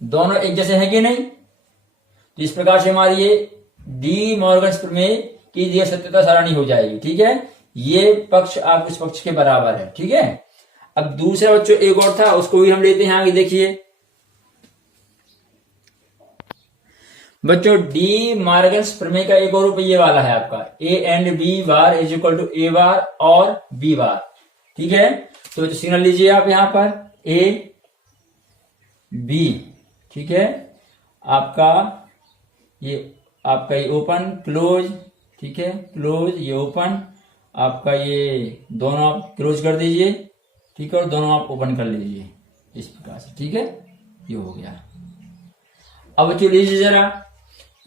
दोनों एक जैसे हैं कि नहीं। तो इस प्रकार से हमारी ये डी मॉर्गन्स प्रमेय की सत्यता सारणी हो जाएगी। ठीक है, ये पक्ष आपके इस पक्ष के बराबर है। ठीक है, अब दूसरा बच्चों एक और था, उसको भी हम लेते हैं आगे। देखिए बच्चों, डी मार्गन्स प्रमेय का एक और रूप ये वाला है आपका, A and B bar is equal to A bar और बी बार। ठीक है, तो सिग्नल लीजिए आप यहां पर ए बी। ठीक है, आपका ये ओपन क्लोज। ठीक है, क्लोज, ये ओपन, आपका ये दोनों आप क्लोज कर दीजिए। ठीक है, और दोनों आप ओपन कर लीजिए इस प्रकार से। ठीक है, ये हो गया। अब बच्चों लीजिए जरा,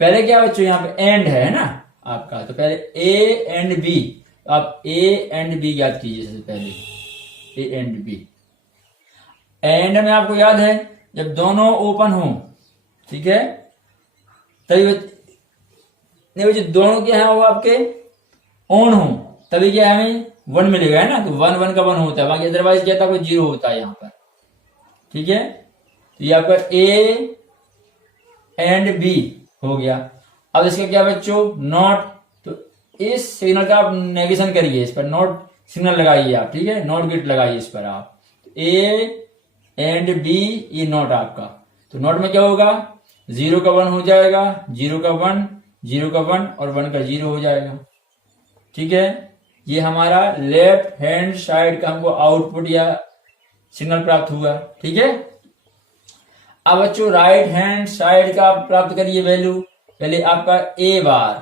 पहले क्या बच्चों यहाँ पे एंड है ना आपका, तो पहले ए एंड बी, आप ए एंड बी याद कीजिए सबसे पहले, ए एंड बी। एंड में आपको याद है जब दोनों ओपन हो, ठीक है, तभी नहीं बच्चे दोनों क्या है वो आपके ऑन हो, तभी क्या है हमें 1 मिलेगा, है ना। तो 1 1 का 1 होता है, बाकी अदरवाइज क्या था कोई 0 होता है यहाँ पर। ठीक है, तो यहाँ पर ए एंड बी हो गया। अब इसका क्या बच्चों, नॉट, तो इस सिग्नल का आप नेगेशन करिए, इस पर नॉट सिग्नल लगाइए आप। ठीक है, नॉट गेट लगाइए इस पर आप, ए एंड बी, ये नॉट आपका, तो नॉट में क्या होगा, 0 का 1 हो जाएगा, 0 का 1, 0 का 1 और 1 का 0 हो जाएगा। ठीक है, ये हमारा लेफ्ट हैंड साइड का हमको आउटपुट या सिग्नल प्राप्त हुआ। ठीक है, अब बच्चों राइट हैंड साइड का आप प्राप्त करिए वैल्यू। पहले आपका ए बार,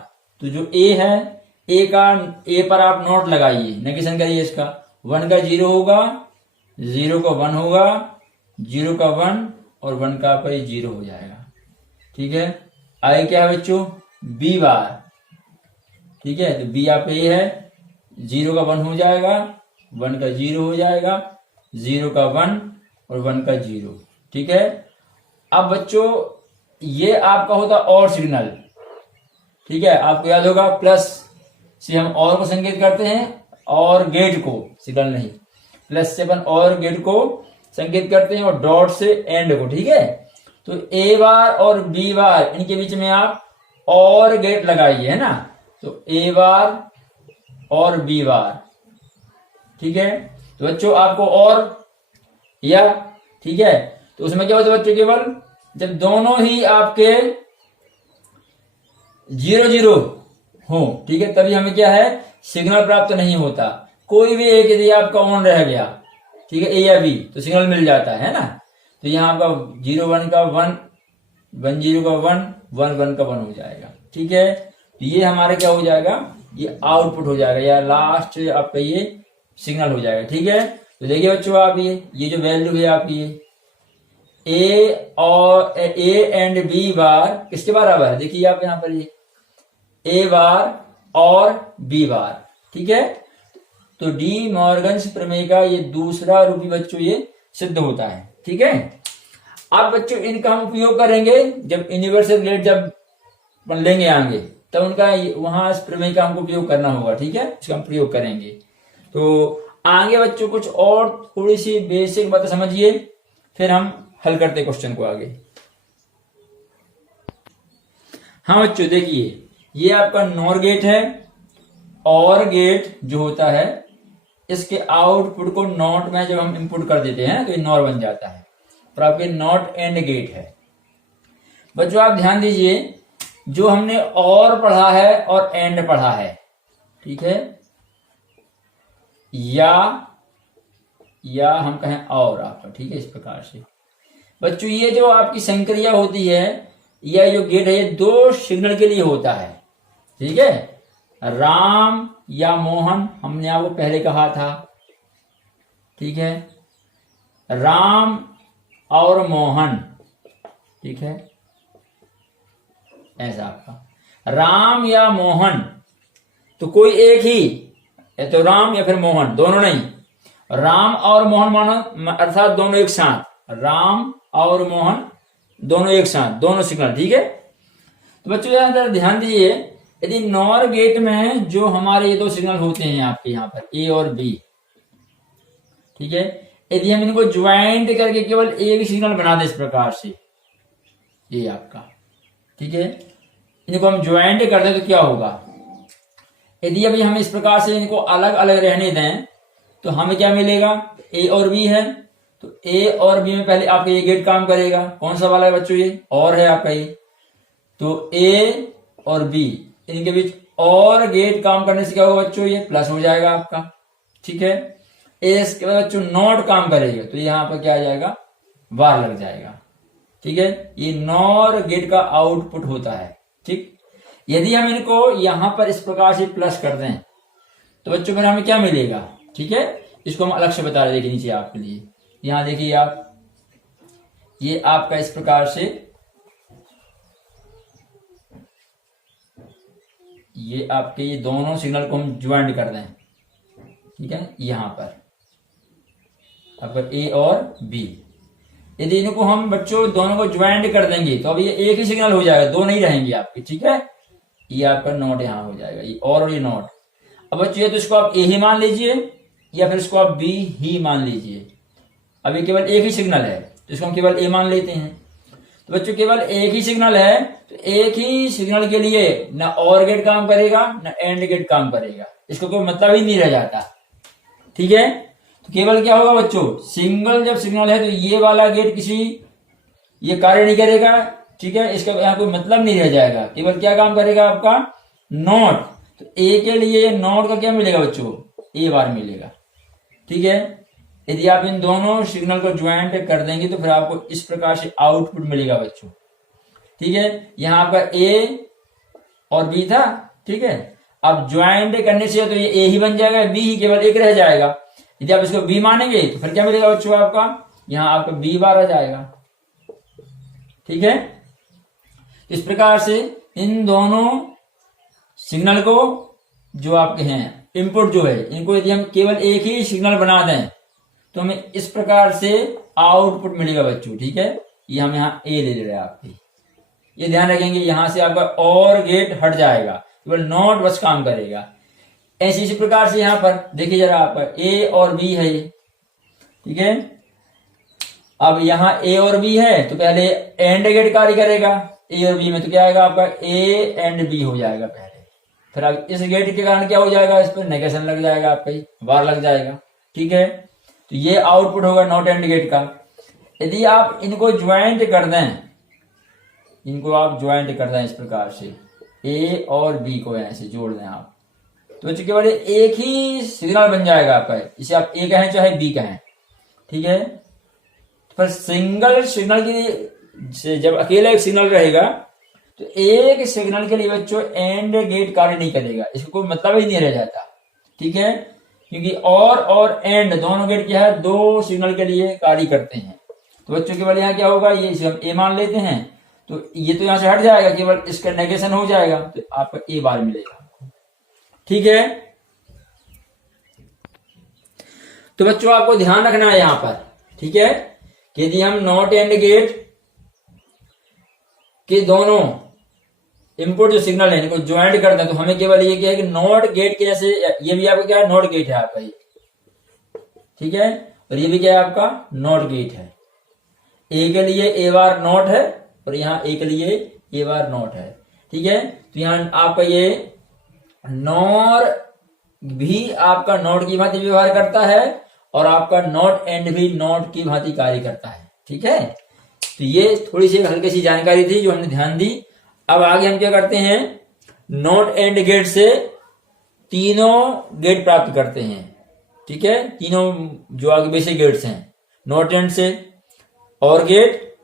तो जो ए है, ए पर आप नोट लगाइए, नेगेशन करिए इसका, 1 का 0 होगा, 0 का 1 होगा, 0 का 1 और 1 का आपका 0 हो जाएगा। ठीक है, आगे क्या है बच्चों, बी बार। ठीक है, तो बी आप ए है, 0 का 1 हो जाएगा, 1 का 0 हो जाएगा, 0 का 1 और 1 का 0। ठीक है, अब बच्चों ये आपका होता और सिग्नल। ठीक है, आपको याद होगा प्लस से हम और को संकेत करते हैं, और गेट को, सिग्नल नहीं, प्लस से अपन और गेट को संकेत करते हैं, और डॉट से एंड को। ठीक है, तो ए बार और बी बार, इनके बीच में आप और गेट लगाइए, है ना, तो ए बार और बी बार। ठीक है, तो बच्चों आपको और या, ठीक है, तो उसमें क्या होता है बच्चों, केवल जब दोनों ही आपके 0 0 हो, ठीक है, तभी हमें क्या है, सिग्नल प्राप्त नहीं होता। कोई भी एक यदि आपका ऑन रह गया, ठीक है, ए या बी, तो सिग्नल मिल जाता है ना। तो यहाँ आपका 0 1 का 1, 1 0 का 1, 1 1 का 1 हो जाएगा। ठीक है, तो ये हमारा क्या हो जाएगा, ये आउटपुट हो जाएगा, या लास्ट आपका ये सिग्नल हो जाएगा। ठीक है, तो देखिए बच्चों आप ये जो वैल्यू है आपकी, ए और ए एंड बी बार किसके बराबर है, देखिए आप यहां पर ये ए बार और बी बार। ठीक है, तो डी मॉर्गन्स प्रमेय का ये दूसरा रूपी बच्चों ये सिद्ध होता है। ठीक है, अब बच्चों इनका हम उपयोग करेंगे जब यूनिवर्सल गेट जब लेंगे आगे, तब उनका वहां इस प्रमेय का हमको उपयोग करना होगा। ठीक है, इसका हम प्रयोग करेंगे। तो आगे बच्चों कुछ और थोड़ी सी बेसिक बातें समझिए, फिर हम हल करते क्वेश्चन को आगे। हाँ बच्चों देखिए, ये आपका नॉर गेट है, और गेट जो होता है इसके आउटपुट को नॉट में जब हम इनपुट कर देते हैं तो ये नॉर बन जाता है, और आपके नॉट एंड गेट है। बच्चों आप ध्यान दीजिए, जो हमने और पढ़ा है और एंड पढ़ा है, ठीक है, या हम कहें और आपका, ठीक है, इस प्रकार से बच्चों ये जो आपकी संक्रिया होती है, या जो गेट है, ये 2 सिग्नल के लिए होता है। ठीक है, राम या मोहन, हमने आपको पहले कहा था। ठीक है, राम और मोहन, ठीक है, ऐसा आपका राम या मोहन, तो कोई एक ही, या तो राम या फिर मोहन, दोनों नहीं, राम और मोहन मानो अर्थात दोनों एक साथ, राम और मोहन दोनों एक साथ, दोनों सिग्नल। ठीक है, तो बच्चों ध्यान दीजिए, यदि नॉर गेट में जो हमारे ये 2 सिग्नल होते हैं आपके यहाँ पर ए और बी, ठीक है, यदि हम इनको ज्वाइंट करके केवल एक सिग्नल बना दे इस प्रकार से, ये आपका, ठीक है, इनको हम ज्वाइंट कर दे तो क्या होगा, यदि अभी हम इस प्रकार से इनको अलग अलग रहने दें तो हमें क्या मिलेगा, ए और बी है, तो ए और बी में पहले आपका ये गेट काम करेगा। कौन सा वाला है बच्चों, ये और है आपका ये, तो ए और बी इनके बीच और गेट काम करने से क्या होगा बच्चों, ये प्लस हो जाएगा आपका। ठीक है, इसके बाद बच्चों नॉट काम करेगा तो यहाँ पर क्या आ जाएगा, बार लग जाएगा। ठीक है, ये नॉर गेट का आउटपुट होता है। ठीक, यदि हम इनको यहां पर इस प्रकार से प्लस कर दें तो बच्चों फिर हमें क्या मिलेगा। ठीक है, इसको हम अलग से बता रहे, देखिए नीचे आपके लिए, यहां देखिए आप, ये आपका इस प्रकार से ये आपके ये दोनों सिग्नल को हम ज्वाइंट कर दें। ठीक है, यहां पर आपका ए और बी, यदि इनको हम बच्चों दोनों को ज्वाइंट कर देंगे तो अब ये एक ही सिग्नल हो जाएगा, दो नहीं रहेंगे आपके। ठीक है, ये आपका नॉट यहां हो जाएगा, ये और ये नॉट। अब बच्चों ये तो इसको आप ए ही मान लीजिए या फिर इसको आप बी ही मान लीजिए। अभी केवल एक ही सिग्नल है तो इसको हम केवल ए मान लेते हैं। तो बच्चों केवल एक ही सिग्नल है तो एक ही सिग्नल के लिए ना और गेट काम करेगा ना एंड गेट काम करेगा, इसको कोई मतलब ही नहीं रह जाता। ठीक है, तो केवल क्या होगा बच्चों, सिंगल जब सिग्नल है तो ये वाला गेट किसी ये कार्य नहीं करेगा। ठीक है, इसका यहाँ कोई मतलब नहीं रह जाएगा, केवल क्या काम करेगा आपका, नॉट। तो ए के लिए नॉट का क्या मिलेगा बच्चों, ए बार मिलेगा। ठीक है, यदि आप इन दोनों सिग्नल को ज्वाइंट कर देंगे तो फिर आपको इस प्रकार से आउटपुट मिलेगा बच्चों। ठीक है, यहाँ आपका ए और बी था। ठीक है, अब ज्वाइंट करने से तो ये ए ही बन जाएगा, बी ही केवल एक रह जाएगा। यदि आप इसको बी मानेंगे तो फिर क्या मिलेगा बच्चों आपका, यहाँ आपका बी बार आ जाएगा। ठीक है, इस प्रकार से इन दोनों सिग्नल को जो आपके हैं इनपुट जो है, इनको यदि हम केवल एक ही सिग्नल बना दें तो हमें इस प्रकार से आउटपुट मिलेगा बच्चों। ठीक है, ये हम यहाँ ए ले रहे हैं आपके, ये ध्यान रखेंगे, यहां से आपका और गेट हट जाएगा, केवल नॉट बस काम करेगा। ऐसे इसी प्रकार से यहां पर देखिए जरा, आपका ए और बी है ये। ठीक है, अब यहां ए और बी है तो पहले एंड गेट कार्य करेगा ए और बी में, तो क्या आएगा आपका ए एंड बी हो जाएगा पहले। फिर अब इस गेट के कारण क्या हो जाएगा, इस पर नेगेशन लग जाएगा, आपका बार लग जाएगा। ठीक है, तो ये आउटपुट होगा नॉट एंड गेट का। यदि आप इनको ज्वाइंट कर दें, इनको आप ज्वाइंट कर दें इस प्रकार से, ए और बी को ऐसे जोड़ दें आप, तो केवल एक ही सिग्नल बन जाएगा आपका, इसे आप ए कहें चाहे बी कहें। ठीक है, पर सिंगल सिग्नल के जब अकेला एक सिग्नल रहेगा तो एक सिग्नल के लिए बच्चों एंड गेट कार्य नहीं करेगा, इसको कोई मतलब ही नहीं रह जाता। ठीक है, क्योंकि और एंड दोनों गेट क्या है, दो सिग्नल के लिए कार्य करते हैं। तो बच्चों केवल यहाँ क्या होगा, ये इसे हम ए मान लेते हैं तो ये तो यहां से हट जाएगा, केवल इसका नेगेशन हो जाएगा तो आपका ए बार मिलेगा। ठीक है, तो बच्चों आपको ध्यान रखना है यहां पर। ठीक है, कि यदि हम नॉट एंड गेट के दोनों इनपुट जो सिग्नल है इनको ज्वाइंट कर दें तो हमें केवल ये क्या है कि नॉट गेट के जैसे, ये भी आपका क्या है, नॉट गेट है आपका ये। ठीक है, और ये भी क्या है आपका, नॉट गेट है। ए के लिए ए बार नॉट है और यहाँ ए के लिए ए बार नॉट है। ठीक है, तो यहाँ आपका ये नॉर भी आपका नॉट की भांति व्यवहार करता है और आपका नॉट एंड भी नॉट की भांति कार्य करता है। ठीक है, तो ये थोड़ी सी हल्की सी जानकारी थी जो हमने ध्यान दी। अब आगे हम क्या करते हैं, नॉट एंड गेट से तीनों गेट प्राप्त करते हैं। ठीक है, तीनों जो आगे बेसिक गेट्स हैं, नॉट एंड से और गेट,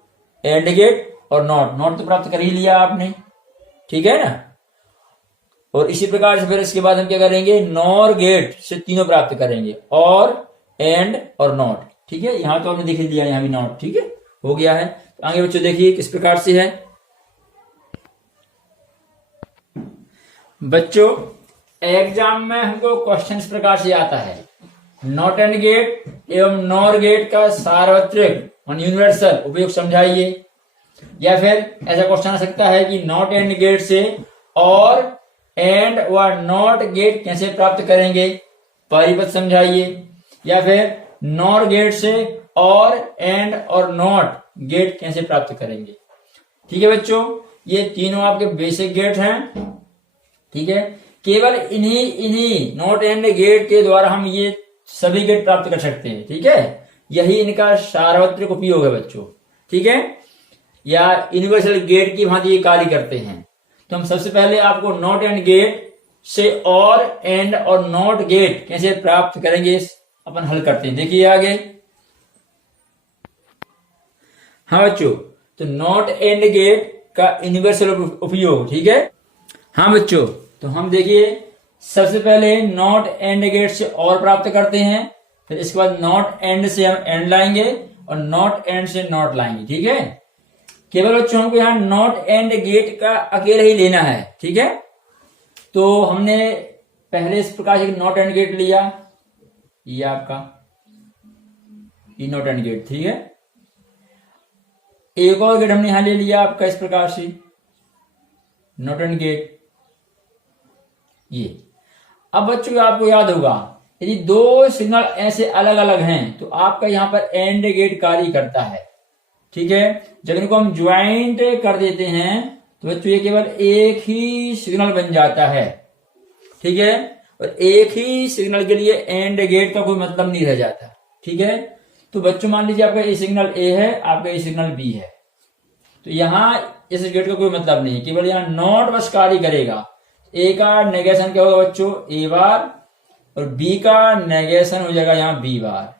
एंड गेट और नॉट तो प्राप्त कर ही लिया आपने। ठीक है ना, और इसी प्रकार से फिर इसके बाद हम क्या करेंगे, नॉर गेट से तीनों प्राप्त करेंगे, और एंड और नॉट। ठीक है, यहां तो हमने देख लिया, यहां भी नॉट। ठीक है, हो गया है। तो आगे बच्चों देखिए किस प्रकार से है। बच्चों एग्जाम में हमको क्वेश्चन इस प्रकार से आता है, नॉट एंड गेट एवं नॉर गेट का सार्वत्रिक यूनिवर्सल उपयोग समझाइए। या फिर ऐसा क्वेश्चन आ सकता है कि नॉट एंड गेट से और एंड व नॉट गेट कैसे प्राप्त करेंगे, परिपथ समझाइए। या फिर नॉर गेट से और एंड और नॉट गेट कैसे प्राप्त करेंगे। ठीक है बच्चों, ये तीनों आपके बेसिक गेट हैं। ठीक है, केवल इन्हीं नॉट एंड गेट के द्वारा हम ये सभी गेट प्राप्त कर सकते हैं। ठीक है, यही इनका सार्वत्रिक उपयोग है बच्चों। ठीक है, या यूनिवर्सल गेट की भांति ये कार्य करते हैं। तो हम सबसे पहले आपको नॉट एंड गेट से और एंड और नॉट गेट कैसे प्राप्त करेंगे अपन हल करते हैं। देखिए आगे। हाँ बच्चों, तो नॉट एंड गेट का यूनिवर्सल उपयोग। ठीक है, हाँ बच्चों, तो हम देखिए सबसे पहले नॉट एंड गेट से और प्राप्त करते हैं, फिर इसके बाद नॉट एंड से हम एंड लाएंगे और नॉट एंड से नॉट लाएंगे। ठीक है, केवल बच्चों हमको यहाँ नॉट एंड गेट का अकेले ही लेना है। ठीक है, तो हमने पहले इस प्रकार से नॉट एंड गेट लिया, ये आपका ये नॉट एंड गेट। ठीक है, एक और गेट हमने यहां ले लिया आपका इस प्रकार से नॉट एंड गेट ये। अब बच्चों आपको याद होगा, यदि दो सिग्नल ऐसे अलग अलग हैं तो आपका यहां पर एंड गेट कार्य करता है। ठीक है, जब इनको हम ज्वाइंट कर देते हैं तो बच्चों ये केवल एक ही सिग्नल बन जाता है। ठीक है, और एक ही सिग्नल के लिए एंड गेट का कोई मतलब नहीं रह जाता। ठीक है, तो बच्चों मान लीजिए आपका ये सिग्नल ए है, आपका ये सिग्नल बी है, तो यहां इस गेट का कोई मतलब नहीं है, केवल यहां नॉट बस कार्य करेगा। ए का नेगेशन क्या होगा बच्चों, ए बार, और बी का नेगेशन हो जाएगा यहां बी बार।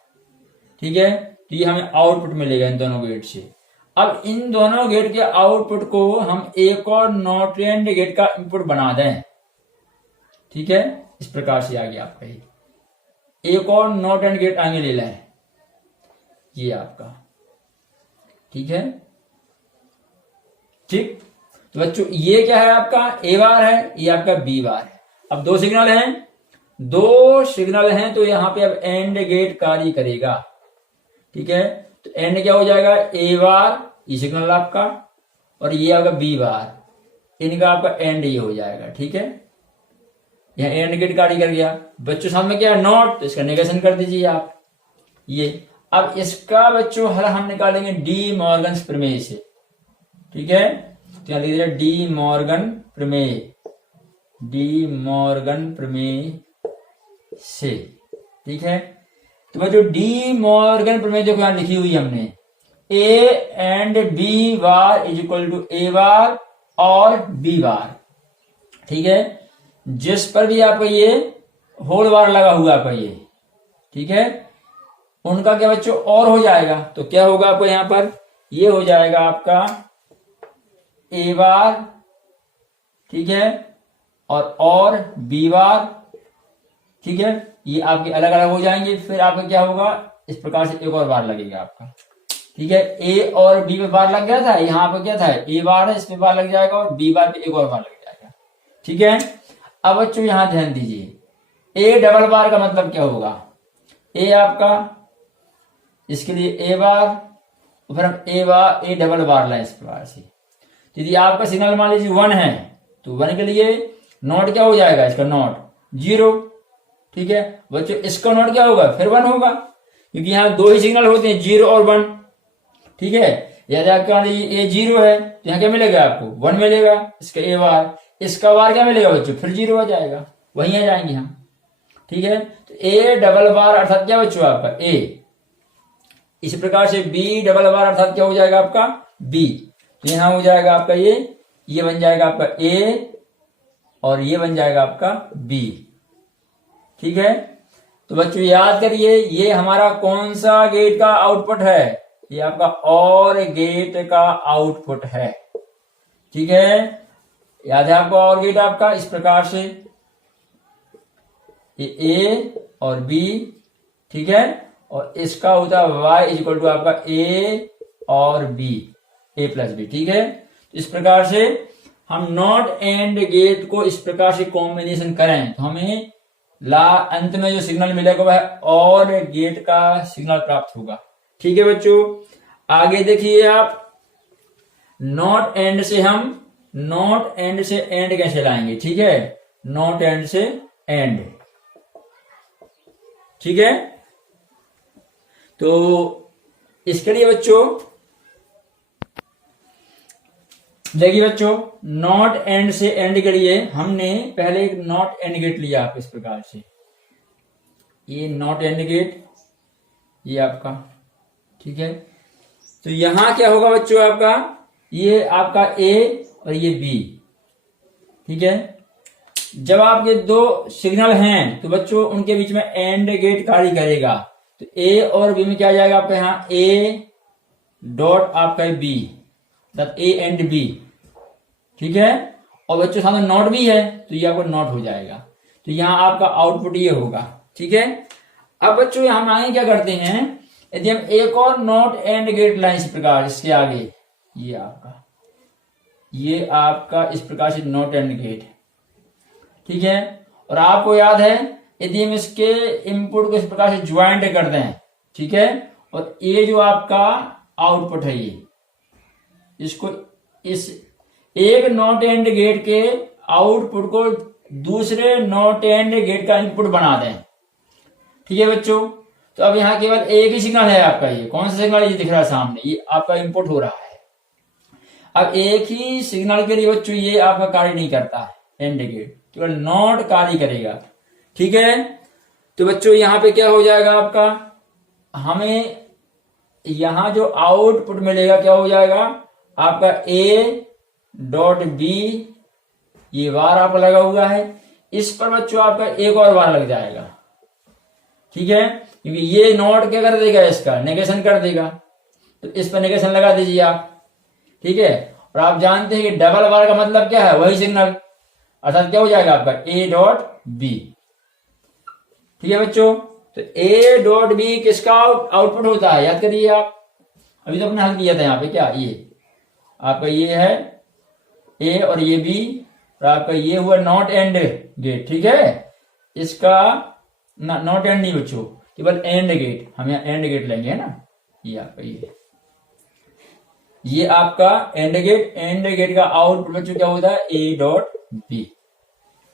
ठीक है, तो ये हमें आउटपुट मिलेगा इन दोनों गेट से। अब इन दोनों गेट के आउटपुट को हम एक और नॉट एंड गेट का इनपुट बना दें। ठीक है, इस प्रकार से आ गया आपका एक और नॉट एंड गेट आगे ले लें, ये आपका। ठीक है, ठीक, तो बच्चों ये क्या है आपका ए बार है, ये आपका बी बार है। अब दो सिग्नल हैं तो यहां पे अब एंड गेट कार्य करेगा। ठीक है, तो एंड क्या हो जाएगा, ए बार ये सिग्नल आपका और ये आपका बी बार, इनका आपका एंड ये हो जाएगा। ठीक है, यहां एंड गेट कार्य कर गया। बच्चों सामने क्या है नॉट, तो इसका नेगेशन कर दीजिए आप ये। अब इसका बच्चों हल हम निकालेंगे डी मॉर्गन प्रमेय से। ठीक है, तो यहां लिख दीजिए डी मॉर्गन प्रमेय से। ठीक है, तो बच्चों डी मॉर्गन प्रमेय देखो यहां लिखी हुई हमने, A and B bar is equal to A bar और बी बार। ठीक है, जिस पर भी आपका ये होल बार लगा हुआ आपका ये, ठीक है, उनका क्या बच्चों और हो जाएगा। तो क्या होगा आपको यहां पर, ये हो जाएगा आपका ए बार, ठीक है, और बी बार। ठीक है, ये आपके अलग अलग हो जाएंगे। फिर आपका क्या होगा, इस प्रकार से एक और बार लगेगा आपका। ठीक है, ए और बी पे बार लग गया था, यहाँ पे क्या था ए बार है, इसमें बार लग जाएगा और बी बार पे एक और बार लग जाएगा। ठीक है, अब बच्चों यहां ध्यान दीजिए, ए डबल बार का मतलब क्या होगा, ए आपका इसके लिए ए बार, फिर हम ए डबल बार लाए इस प्रकार से। यदि आपका सिग्नल मान लीजिए 1 है तो 1 के लिए नॉट क्या हो जाएगा, इसका नॉट 0। ठीक है बच्चों, इसका नॉट क्या होगा, फिर 1 होगा, क्योंकि यहाँ दो ही सिग्नल होते हैं 0 और 1। ठीक है, यदि आपका ये 0 है तो यहाँ क्या मिलेगा आपको 1 मिलेगा, इसका ए बार, इसका बार क्या मिलेगा बच्चों, फिर 0 आ जाएगा, वहीं आ जाएंगे हम। ठीक है, तो ए डबल बार अर्थात क्या बच्चों आपका ए, इसी प्रकार से बी डबल बार अर्थात क्या हो जाएगा आपका बी। तो यहां हो जाएगा आपका ये बन जाएगा आपका ए और ये बन जाएगा आपका बी। ठीक है, तो बच्चों याद करिए, ये हमारा कौन सा गेट का आउटपुट है, ये आपका और गेट का आउटपुट है। ठीक है, याद है आपको और गेट आपका इस प्रकार से ये ए और बी। ठीक है, और इसका होता है y इज इक्वल टू आपका ए और बी, ए प्लस बी। ठीक है, तो इस प्रकार से हम नॉट एंड गेट को इस प्रकार से कॉम्बिनेशन करें तो हमें अंत में जो सिग्नल मिलेगा वह और गेट का सिग्नल प्राप्त होगा। ठीक है बच्चों, आगे देखिए आप, नॉट एंड से एंड कैसे लाएंगे। ठीक है, नॉट एंड से एंड। ठीक है, तो इसके लिए बच्चों देखिए बच्चों, नॉट एंड से एंड के लिए हमने पहले एक नॉट एंड गेट लिया आप इस प्रकार से, ये नॉट एंड गेट ये आपका, ठीक है। तो यहां क्या होगा बच्चों, आपका ये आपका ए और ये बी, ठीक है। जब आपके दो सिग्नल हैं तो बच्चों उनके बीच में एंड गेट कार्य करेगा, तो ए और बी में क्या आ जाएगा आपका, यहां ए डॉट आपका बी, ए एंड बी, ठीक है। और बच्चों सामने नॉट भी है तो ये आपका नॉट हो जाएगा, तो यहां आपका आउटपुट ये होगा, ठीक है। अब बच्चों हम आगे क्या करते हैं, यदि हम एक और नॉट एंड गेट लाइन इस प्रकार, इसके आगे ये आपका इस प्रकार से नॉट एंड गेट, ठीक है। और आपको याद है यदि हम इसके इनपुट को इस प्रकार से ज्वाइंट कर दें, ठीक है, और ये जो आपका आउटपुट है ये, इसको इस एक नॉट एंड गेट के आउटपुट को दूसरे नॉट एंड गेट का इनपुट बना दें, ठीक है बच्चों। तो अब यहाँ केवल एक ही सिग्नल है आपका, ये कौन सा सिग्नल ये दिख रहा है सामने, ये आपका इनपुट हो रहा है। अब एक ही सिग्नल के लिए बच्चों ये आपका कार्य नहीं करता है एंड गेट, केवल नॉट कार्य करेगा, ठीक है। तो बच्चों यहाँ पे क्या हो जाएगा आपका, हमें यहां जो आउटपुट मिलेगा क्या हो जाएगा आपका ए डॉट बी, ये बार आपका लगा हुआ है, इस पर बच्चों आपका एक और बार लग जाएगा, ठीक है, क्योंकि ये नॉट क्या कर देगा, इसका नेगेशन कर देगा, तो इस पर नेगेशन लगा दीजिए आप, ठीक है। और आप जानते हैं कि डबल बार का मतलब क्या है, वही सिग्नल, अर्थात क्या हो जाएगा आपका ए डॉट बी, ठीक है बच्चों। तो ए डॉट बी किसका आउटपुट होता है, याद करिए आप, अभी तो अपने हल किया था यहाँ पे, क्या ये आपका ये है ए और ये बी, और आपका ये हुआ नॉट एंड गेट, ठीक है। इसका नॉट एंड नहीं बच्चों, केवल एंड गेट, हम यहाँ एंड गेट लेंगे, है ना, ये आपका ये आपका एंड गेट का आउटपुट बच्चों क्या होता है, ए डॉट बी,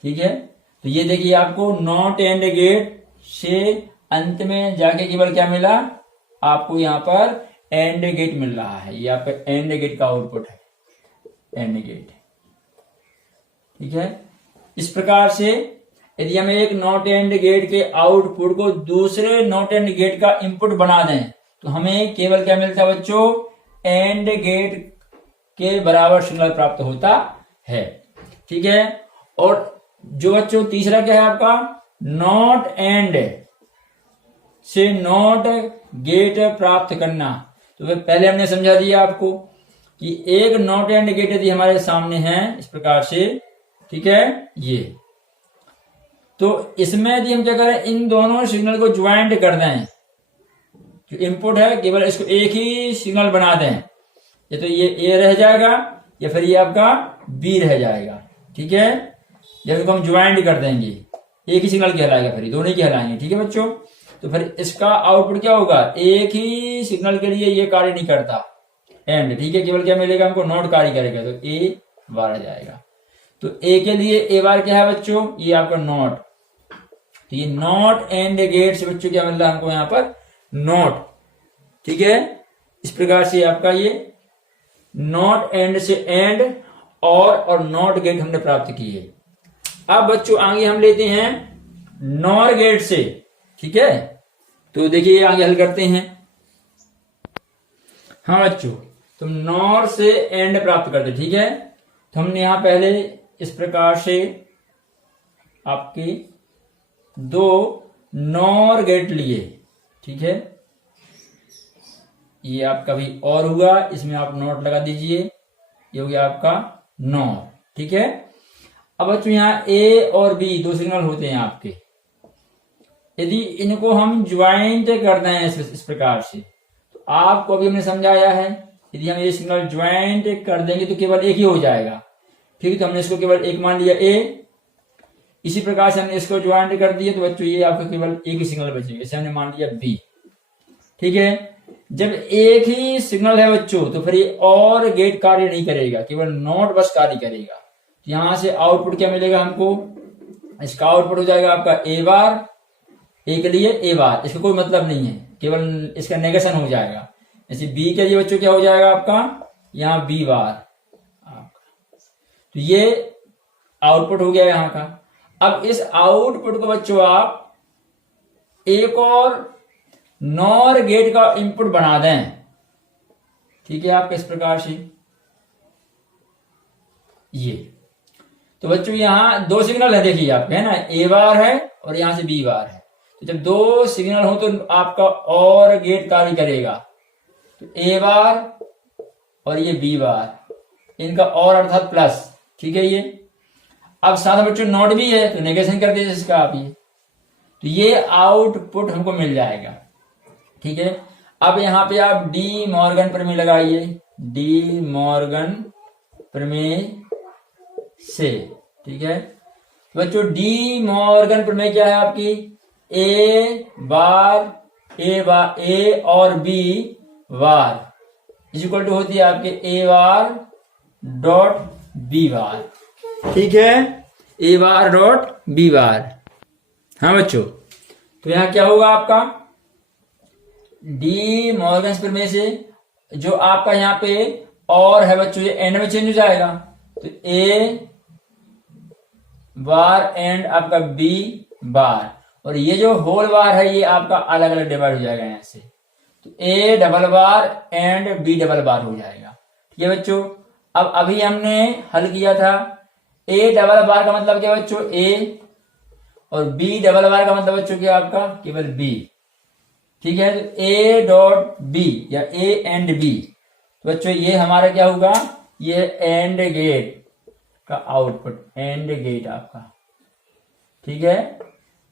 ठीक है। तो ये देखिए आपको नॉट एंड गेट से अंत में जाके केवल क्या मिला आपको, यहाँ पर एंड गेट मिल रहा है, ये आपका एंड गेट का आउटपुट है, एंड गेट, ठीक है। इस प्रकार से यदि हम एक नॉट एंड गेट के आउटपुट को दूसरे नॉट एंड गेट का इनपुट बना दें तो हमें केवल क्या मिलता है बच्चों, एंड गेट के बराबर सिग्नल प्राप्त होता है, ठीक है। और जो बच्चों तीसरा क्या है आपका, नॉट एंड से नॉट गेट प्राप्त करना, तो पहले हमने समझा दिया आपको कि एक नॉट एंड गेट यदि हमारे सामने है इस प्रकार से, ठीक है, ये तो इसमें यदि हम क्या करें, इन दोनों सिग्नल को ज्वाइंट कर दें, जो इनपुट है केवल इसको एक ही सिग्नल बना दें, या तो ये ए रह जाएगा या फिर ये आपका बी रह जाएगा, ठीक है। जब इसको हम ज्वाइंट कर देंगे एक ही सिग्नल कहलाएगा, फिर दोनों ही कहलाएंगे, ठीक है बच्चों। तो फिर इसका आउटपुट क्या होगा, एक ही सिग्नल के लिए ये कार्य नहीं करता एंड, ठीक है, केवल क्या मिलेगा हमको, नॉट कार्य करेगा, तो ए बार आ जाएगा। तो ए के लिए ए बार क्या है बच्चों, ये आपका नॉट, तो ये नॉट एंड गेट से बच्चों क्या मिल रहा है हमको यहाँ पर, नॉट, ठीक है। इस प्रकार से आपका ये नॉट एंड से एंड और नॉट गेट हमने प्राप्त किए। अब बच्चों आगे हम लेते हैं नॉर गेट से, ठीक है। तो देखिए आगे हल करते हैं। हाँ बच्चों, तुम नॉर से एंड प्राप्त करते, ठीक है। तो हमने यहां पहले इस प्रकार से आपके दो नॉर गेट लिए, ठीक है, ये आपका भी और हुआ, इसमें आप नॉट लगा दीजिए, ये हो गया आपका नॉर, ठीक है। अब बच्चों यहाँ ए और बी दो सिग्नल होते हैं आपके, यदि इनको हम ज्वाइंट कर दें इस प्रकार से, तो आपको अभी हमने समझाया है, यदि हम ये सिग्नल ज्वाइंट कर देंगे तो केवल एक ही हो जाएगा, ठीक है। तो हमने इसको केवल एक मान लिया ए, इसी प्रकार से हमने इसको ज्वाइंट कर दिया तो बच्चों ये आपको केवल एक ही सिग्नल बचेगा, इसे हमने मान लिया बी, ठीक है। जब एक ही सिग्नल है बच्चों तो फिर ये और गेट कार्य नहीं करेगा, केवल नॉट बस कार्य करेगा। तो यहां से आउटपुट क्या मिलेगा हमको, इसका आउटपुट हो जाएगा आपका ए बार, ए के लिए ए बार, इसका कोई मतलब नहीं है, केवल इसका नेगेशन हो जाएगा। जैसे बी के लिए बच्चों क्या हो जाएगा आपका, यहाँ बी बार आपका, तो ये आउटपुट हो गया यहाँ का। अब इस आउटपुट को बच्चों आप एक और नॉर गेट का इनपुट बना दें, ठीक है, आपके इस प्रकार से ये। तो बच्चों यहां दो सिग्नल है, देखिए आपके, है ना, ए बार है और यहां से बी बार है। तो जब दो सिग्नल हो तो आपका और गेट कार्य करेगा। तो ए बार और ये बी बार, इनका और अर्थात प्लस, ठीक है। ये अब साथ बच्चों नॉट भी है तो नेगेशन कर दीजिए इसका आप ये, तो ये आउटपुट हमको मिल जाएगा, ठीक है। अब यहां पे आप डी मॉर्गन प्रमेय लगाइए, डी मॉर्गन प्रमेय से, ठीक है। बच्चों डी मॉर्गन प्रमेय क्या है आपकी, ए और B bar is equal to होती है आपके ए बार डॉट बी बार, ठीक है, ए बार डॉट बी बार। हाँ बच्चों, तो यहां क्या होगा आपका डी मॉर्गन प्रमेय से जो आपका यहाँ पे और है बच्चों, ये एंड में चेंज हो जाएगा। तो ए बार एंड आपका बी बार, और ये जो होल बार है ये आपका अलग अलग डिवाइड हो जाएगा यहाँ से। तो A double bar and B double bar हो जाएगा, ठीक है बच्चों। अब अभी हमने हल किया था, ए डबल बार का मतलब क्या बच्चों, ए, और बी डबल बार का मतलब बच्चों क्या आपका केवल बी, ठीक है। तो ए डॉट बी या ए एंड बी, तो बच्चों ये हमारा क्या होगा, ये एंड गेट का आउटपुट, एंड गेट आपका, ठीक है।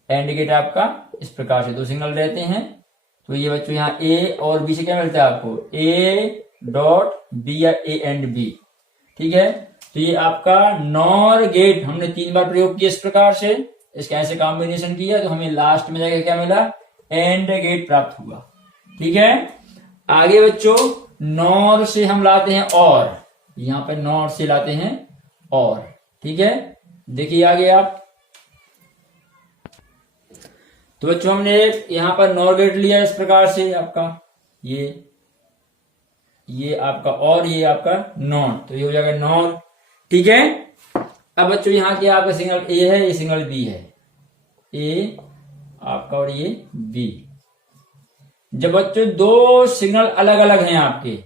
एंड गेट आपका इस प्रकार से दो सिग्नल रहते हैं। तो ये बच्चों यहाँ ए और बी से क्या मिलता है आपको, ए डॉट बी या ए एंड बी, ठीक है। तो ये आपका नॉर गेट हमने 3 बार प्रयोग किया इस प्रकार से, इसका ऐसे कॉम्बिनेशन किया तो हमें लास्ट में जाकर क्या मिला, एंड गेट प्राप्त हुआ, ठीक है। आगे बच्चों नॉर से हम लाते हैं और, यहां पर नॉर से लाते हैं और, ठीक है। देखिए आगे आप, तो बच्चों हमने यहां पर नॉर गेट लिया इस प्रकार से आपका, ये आपका और ये आपका नॉट, तो ये हो जाएगा नॉर, ठीक है। अब बच्चों यहाँ के आपका सिग्नल ए है, ये सिग्नल बी है, ए आपका और ये बी। जब बच्चों दो सिग्नल अलग अलग हैं आपके,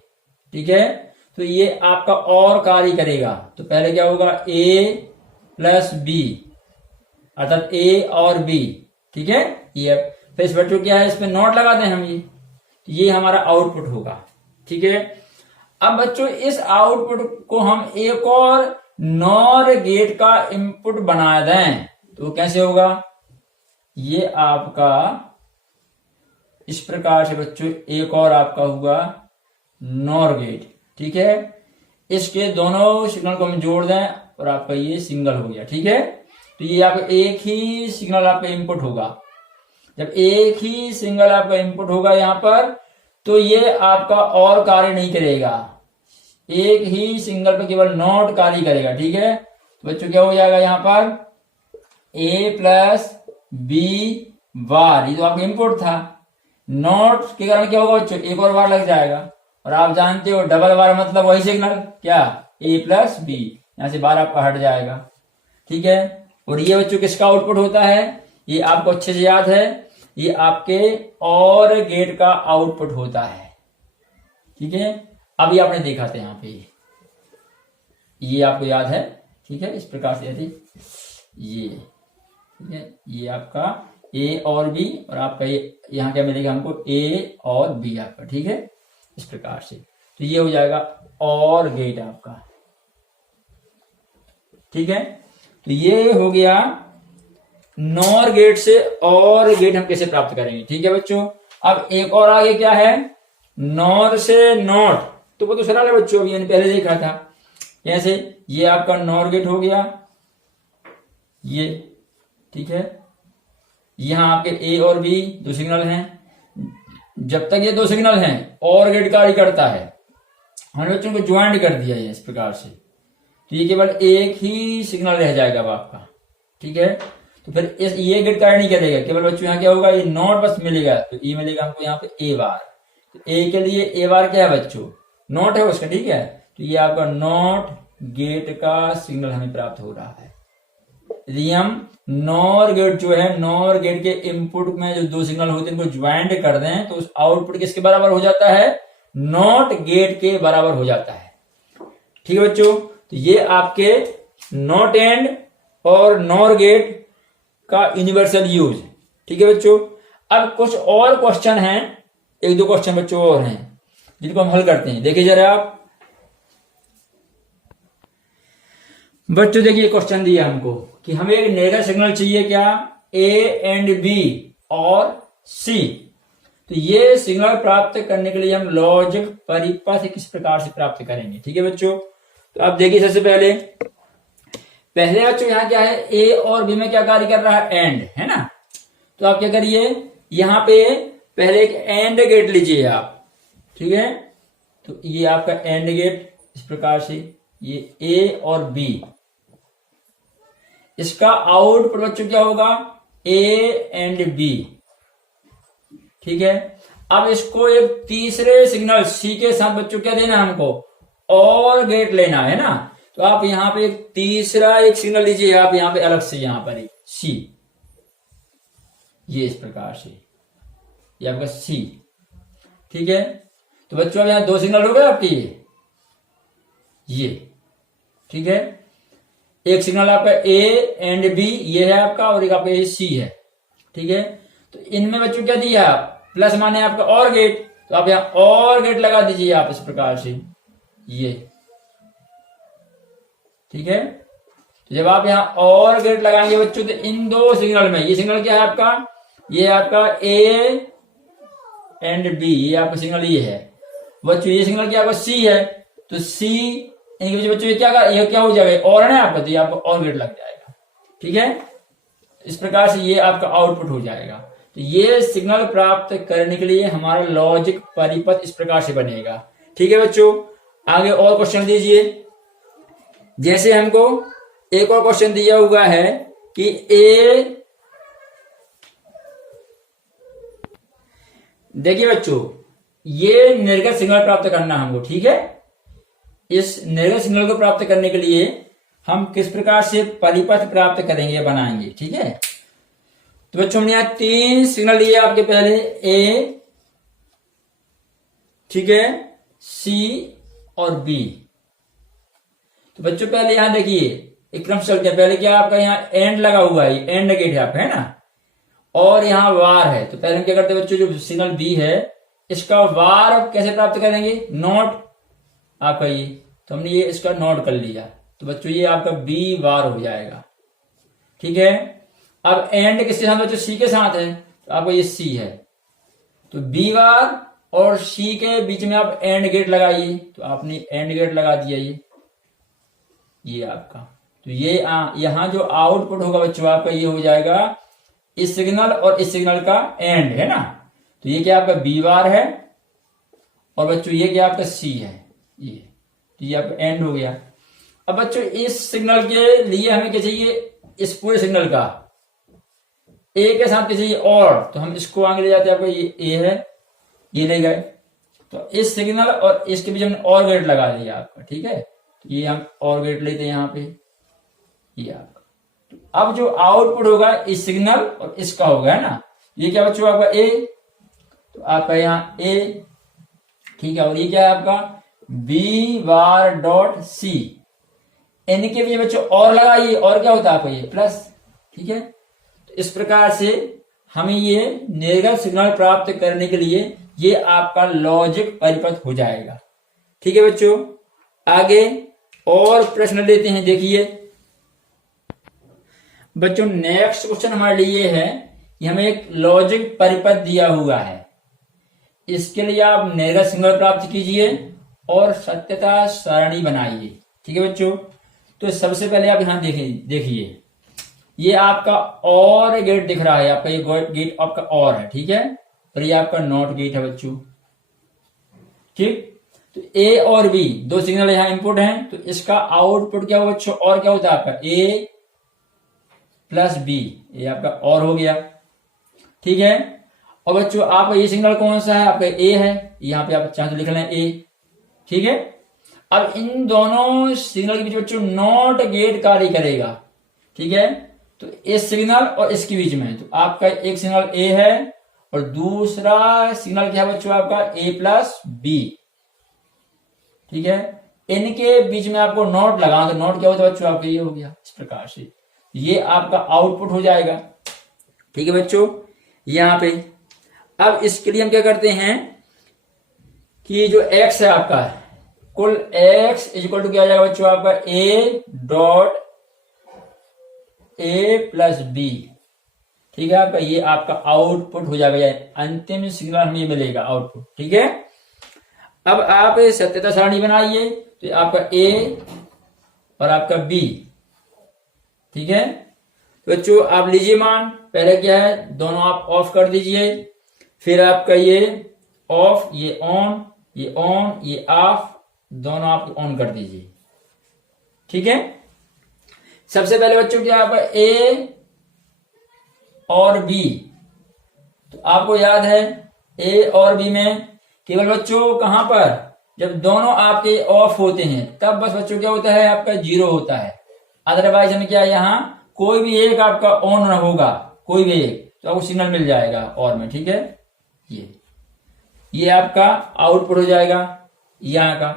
ठीक है, तो ये आपका और कार्य करेगा। तो पहले क्या होगा, ए प्लस बी अर्थात ए और बी, ठीक है। ये फिर इस बच्चों क्या है, इसमें नॉट लगाते हैं हम, ये हमारा आउटपुट होगा, ठीक है। अब बच्चों इस आउटपुट को हम एक और नॉर गेट का इनपुट बना दें तो कैसे होगा, ये आपका इस प्रकार से बच्चों एक और आपका हुआ नॉर गेट, ठीक है। इसके दोनों सिग्नल को हम जोड़ दें और आपका ये सिंगल हो गया, ठीक है। तो ये आपका एक ही सिग्नल आपका इनपुट होगा। जब एक ही सिंगल आपका इनपुट होगा यहाँ पर, तो ये आपका और कार्य नहीं करेगा, एक ही सिंगल पे केवल नॉट कार्य करेगा, ठीक है। तो बच्चों क्या हो जाएगा यहाँ पर ए प्लस बी बार, ये तो आपका इनपुट था, नॉट के कारण क्या होगा बच्चों, एक और बार लग जाएगा। और आप जानते हो डबल बार मतलब वही सिग्नल क्या, ए प्लस बी, यहां से बार आपका हट जाएगा, ठीक है। और ये बच्चों किसका आउटपुट होता है, ये आपको अच्छे से याद है, ये आपके और गेट का आउटपुट होता है, ठीक है। अभी आपने देखा था यहाँ पे, ये आपको याद है, ठीक है। इस प्रकार से ये, ठीक है, ये आपका ए और बी, और आपका ये यहाँ क्या मिलेगा हमको, ए और बी आपका, ठीक है, इस प्रकार से। तो ये हो जाएगा और गेट आपका, ठीक है। तो ये हो गया नॉर गेट से और गेट हम कैसे प्राप्त करेंगे, ठीक है बच्चों। अब एक और आगे क्या है, नॉर से नॉट, तो वो तो सरल है बच्चों, अभी पहले देखा था कैसे। ये आपका नॉर गेट हो गया ये, ठीक है। यहां आपके ए और बी दो सिग्नल हैं, जब तक ये दो सिग्नल हैं और गेट कार्य करता है, हमने बच्चों को ज्वाइंट कर दिया है इस प्रकार से, तो ये केवल एक ही सिग्नल रह जाएगा अब आपका, ठीक है। तो फिर इस ये गेट कार्य नहीं करेगा, केवल बच्चों यहाँ क्या होगा, ये नॉट बस मिलेगा, तो ये मिलेगा हमको यहाँ पे ए बार। तो ए के लिए ए बार क्या है बच्चों, नॉट है उसका, ठीक है। तो ये आपका नॉट गेट का सिग्नल हमें प्राप्त हो रहा है। यदि हम नॉर गेट जो है, नॉर गेट के इनपुट में जो दो सिग्नल होते हैं इनको ज्वाइंट कर दें तो उस आउटपुट किसके बराबर हो जाता है, नॉट गेट के बराबर हो जाता है। ठीक है बच्चों, तो ये आपके नॉट एंड और नॉर गेट का यूनिवर्सल यूज। ठीक है बच्चों, अब कुछ और क्वेश्चन हैं, एक दो क्वेश्चन बच्चों और हैं जिनको हम हल करते हैं। देखिए जरा आप बच्चों, देखिए क्वेश्चन दिया हमको कि हमें एक नेगेटिव सिग्नल चाहिए, क्या, ए एंड बी और सी। तो ये सिग्नल प्राप्त करने के लिए हम लॉजिक परिपथ किस प्रकार से प्राप्त करेंगे। ठीक है बच्चों, तो आप देखिए सबसे पहले बच्चों यहाँ क्या है, ए और बी में क्या कार्य कर रहा है, एंड, है ना। तो आप क्या करिए, यहां पे पहले एक एंड गेट लीजिए आप। ठीक है, तो ये आपका एंड गेट इस प्रकार से, ये ए और बी, इसका आउटपुट बच्चों क्या होगा, ए एंड बी। ठीक है, अब इसको एक तीसरे सिग्नल सी के साथ बच्चों क्या देना है हमको, और गेट लेना है ना। तो आप यहां पे एक तीसरा एक सिग्नल लीजिए आप यहां पे अलग से, यहां पर एक सी, ये इस प्रकार से, ये आपका सी। ठीक है, तो बच्चों अब यहां दो सिग्नल हो गए आपके ये। ठीक है, एक सिग्नल आपका ए एंड बी ये है आपका, और एक आपका ए सी है। ठीक है, तो इनमें बच्चों क्या दिया, प्लस माने आपका और गेट, तो आप यहां और गेट लगा दीजिए आप इस प्रकार से, ये। ठीक है, तो जब आप यहां और गेट लगाएंगे बच्चों तो इन दो सिग्नल में, ये सिग्नल क्या है आपका, ये आपका ए एंड बी, ये आपका सिग्नल ये है बच्चों। ये सिग्नल क्या आपका सी है, तो सी इनके बीच बच्चों ये क्या हो जाएगा, और है ना आपका, तो ये आपका और गेट लग जाएगा। ठीक है, इस प्रकार से ये आपका आउटपुट हो जाएगा। तो ये सिग्नल प्राप्त करने के लिए हमारा लॉजिक परिपथ इस प्रकार से बनेगा। ठीक है बच्चों, आगे और क्वेश्चन दीजिए। जैसे हमको एक और क्वेश्चन दिया हुआ है कि ए, देखिए बच्चों, ये निर्गत सिग्नल प्राप्त करना हमको। ठीक है, इस निर्गत सिग्नल को प्राप्त करने के लिए हम किस प्रकार से परिपथ प्राप्त करेंगे, बनाएंगे। ठीक है, तो बच्चों हमने यहां तीन सिग्नल लिए आपके, पहले ए, ठीक है, सी और बी। तो बच्चों पहले यहां देखिए एक क्रम चलते हैं, पहले क्या आपका यहाँ एंड लगा हुआ है, एंड गेट है आपका, है ना, और यहाँ वार है। तो पहले हम क्या करते हैं बच्चों, जो सिग्नल बी है इसका वार कैसे प्राप्त करेंगे, नॉट आपका ये, तो हमने ये इसका नॉट कर लिया, तो बच्चों ये आपका बी वार हो जाएगा। ठीक है, अब एंड किसके साथ बच्चों, सी के साथ है, तो आपका ये सी है, तो बी वार और सी के बीच में आप एंड गेट लगाइए, तो आपने एंड गेट लगा दिया ये आपका। तो ये यहां जो आउटपुट होगा बच्चों आपका ये हो जाएगा इस सिग्नल और इस सिग्नल का एंड, है ना। तो ये क्या आपका बी बार है, और बच्चों ये क्या आपका सी है, ये, तो ये आपका एंड हो गया। अब बच्चों इस सिग्नल के लिए हमें क्या चाहिए, इस पूरे सिग्नल का ए के साथ क्या चाहिए, और, तो हम इसको आगे ले जाते हैं, आपका ये ए है, ये ले गए, तो इस सिग्नल और इसके बीच हमने और गेट लगा दिया आपका। ठीक है, तो ये हम और गेट लेते हैं यहाँ पे, ये आपका। तो अब जो आउटपुट होगा इस सिग्नल और इसका होगा, है ना, ये क्या बच्चों आपका ए, तो आपका यहाँ ए, ठीक है, और ये क्या है आपका बी बार डॉट सी, इनके बीच बच्चों और लगाइए, और क्या होता है आपका ये प्लस। ठीक है, तो इस प्रकार से हमें ये निर्गत सिग्नल प्राप्त करने के लिए ये आपका लॉजिक परिपथ हो जाएगा। ठीक है बच्चों, आगे और प्रश्न लेते हैं। देखिए बच्चों नेक्स्ट क्वेश्चन हमारे लिए है कि हमें एक लॉजिक परिपथ दिया हुआ है, इसके लिए आप निर्गत सिग्नल प्राप्त कीजिए और सत्यता सारणी बनाइए। ठीक है बच्चों, तो सबसे पहले आप यहां देखिए ये आपका और गेट दिख रहा है, आपका ये गेट आपका और है, ठीक है, और ये आपका नॉट गेट है बच्चों। ठीक, तो ए और बी दो सिग्नल यहां इनपुट हैं, तो इसका आउटपुट क्या होगा बच्चों, और क्या होता है आपका ए प्लस बी, ये आपका और हो गया। ठीक है, और बच्चों आपका ये सिग्नल कौन सा है, आपका ए है, यहां पे आप चाहे तो लिख लें ए। ठीक है, अब इन दोनों सिग्नल के बीच बच्चों नॉट गेट कार्य करेगा, ठीक है। तो इस सिग्नल और इसके बीच में तो आपका एक सिग्नल ए है और दूसरा सिग्नल क्या है बच्चों आपका ए प्लस बी, ठीक है। इनके बीच में आपको नॉट लगाना, तो नॉट क्या होता है बच्चों आपका ये हो गया इस प्रकार से, ये आपका आउटपुट हो जाएगा, ठीक है बच्चों। यहां पे अब इसके लिए हम क्या करते हैं कि जो x है आपका कुल x इक्वल टू क्या आ जाएगा बच्चों आपका a dot a plus B, ठीक है। आपका ये आपका आउटपुट हो जाएगा, अंतिम सिग्नल हमें ये मिलेगा आउटपुट, ठीक है। अब आप सत्यता सारणी बनाइए, तो आपका a और आपका b, ठीक है। तो बच्चों आप लीजिए मान, पहले क्या है दोनों आप ऑफ कर दीजिए, फिर आपका ये ऑफ, ये ऑन, ये ऑफ, दोनों आप ऑन कर दीजिए, ठीक है। सबसे पहले बच्चों क्या आपका ए और बी, तो आपको याद है ए और बी में केवल बच्चों कहां पर जब दोनों आपके ऑफ होते हैं तब बस बच्चों क्या होता है आपका 0 होता है, अदरवाइज हमें क्या यहाँ कोई भी एक आपका ऑन होगा, कोई भी एक तो आपको सिग्नल मिल जाएगा और में, ठीक है। ये आपका आउटपुट हो जाएगा यहां का।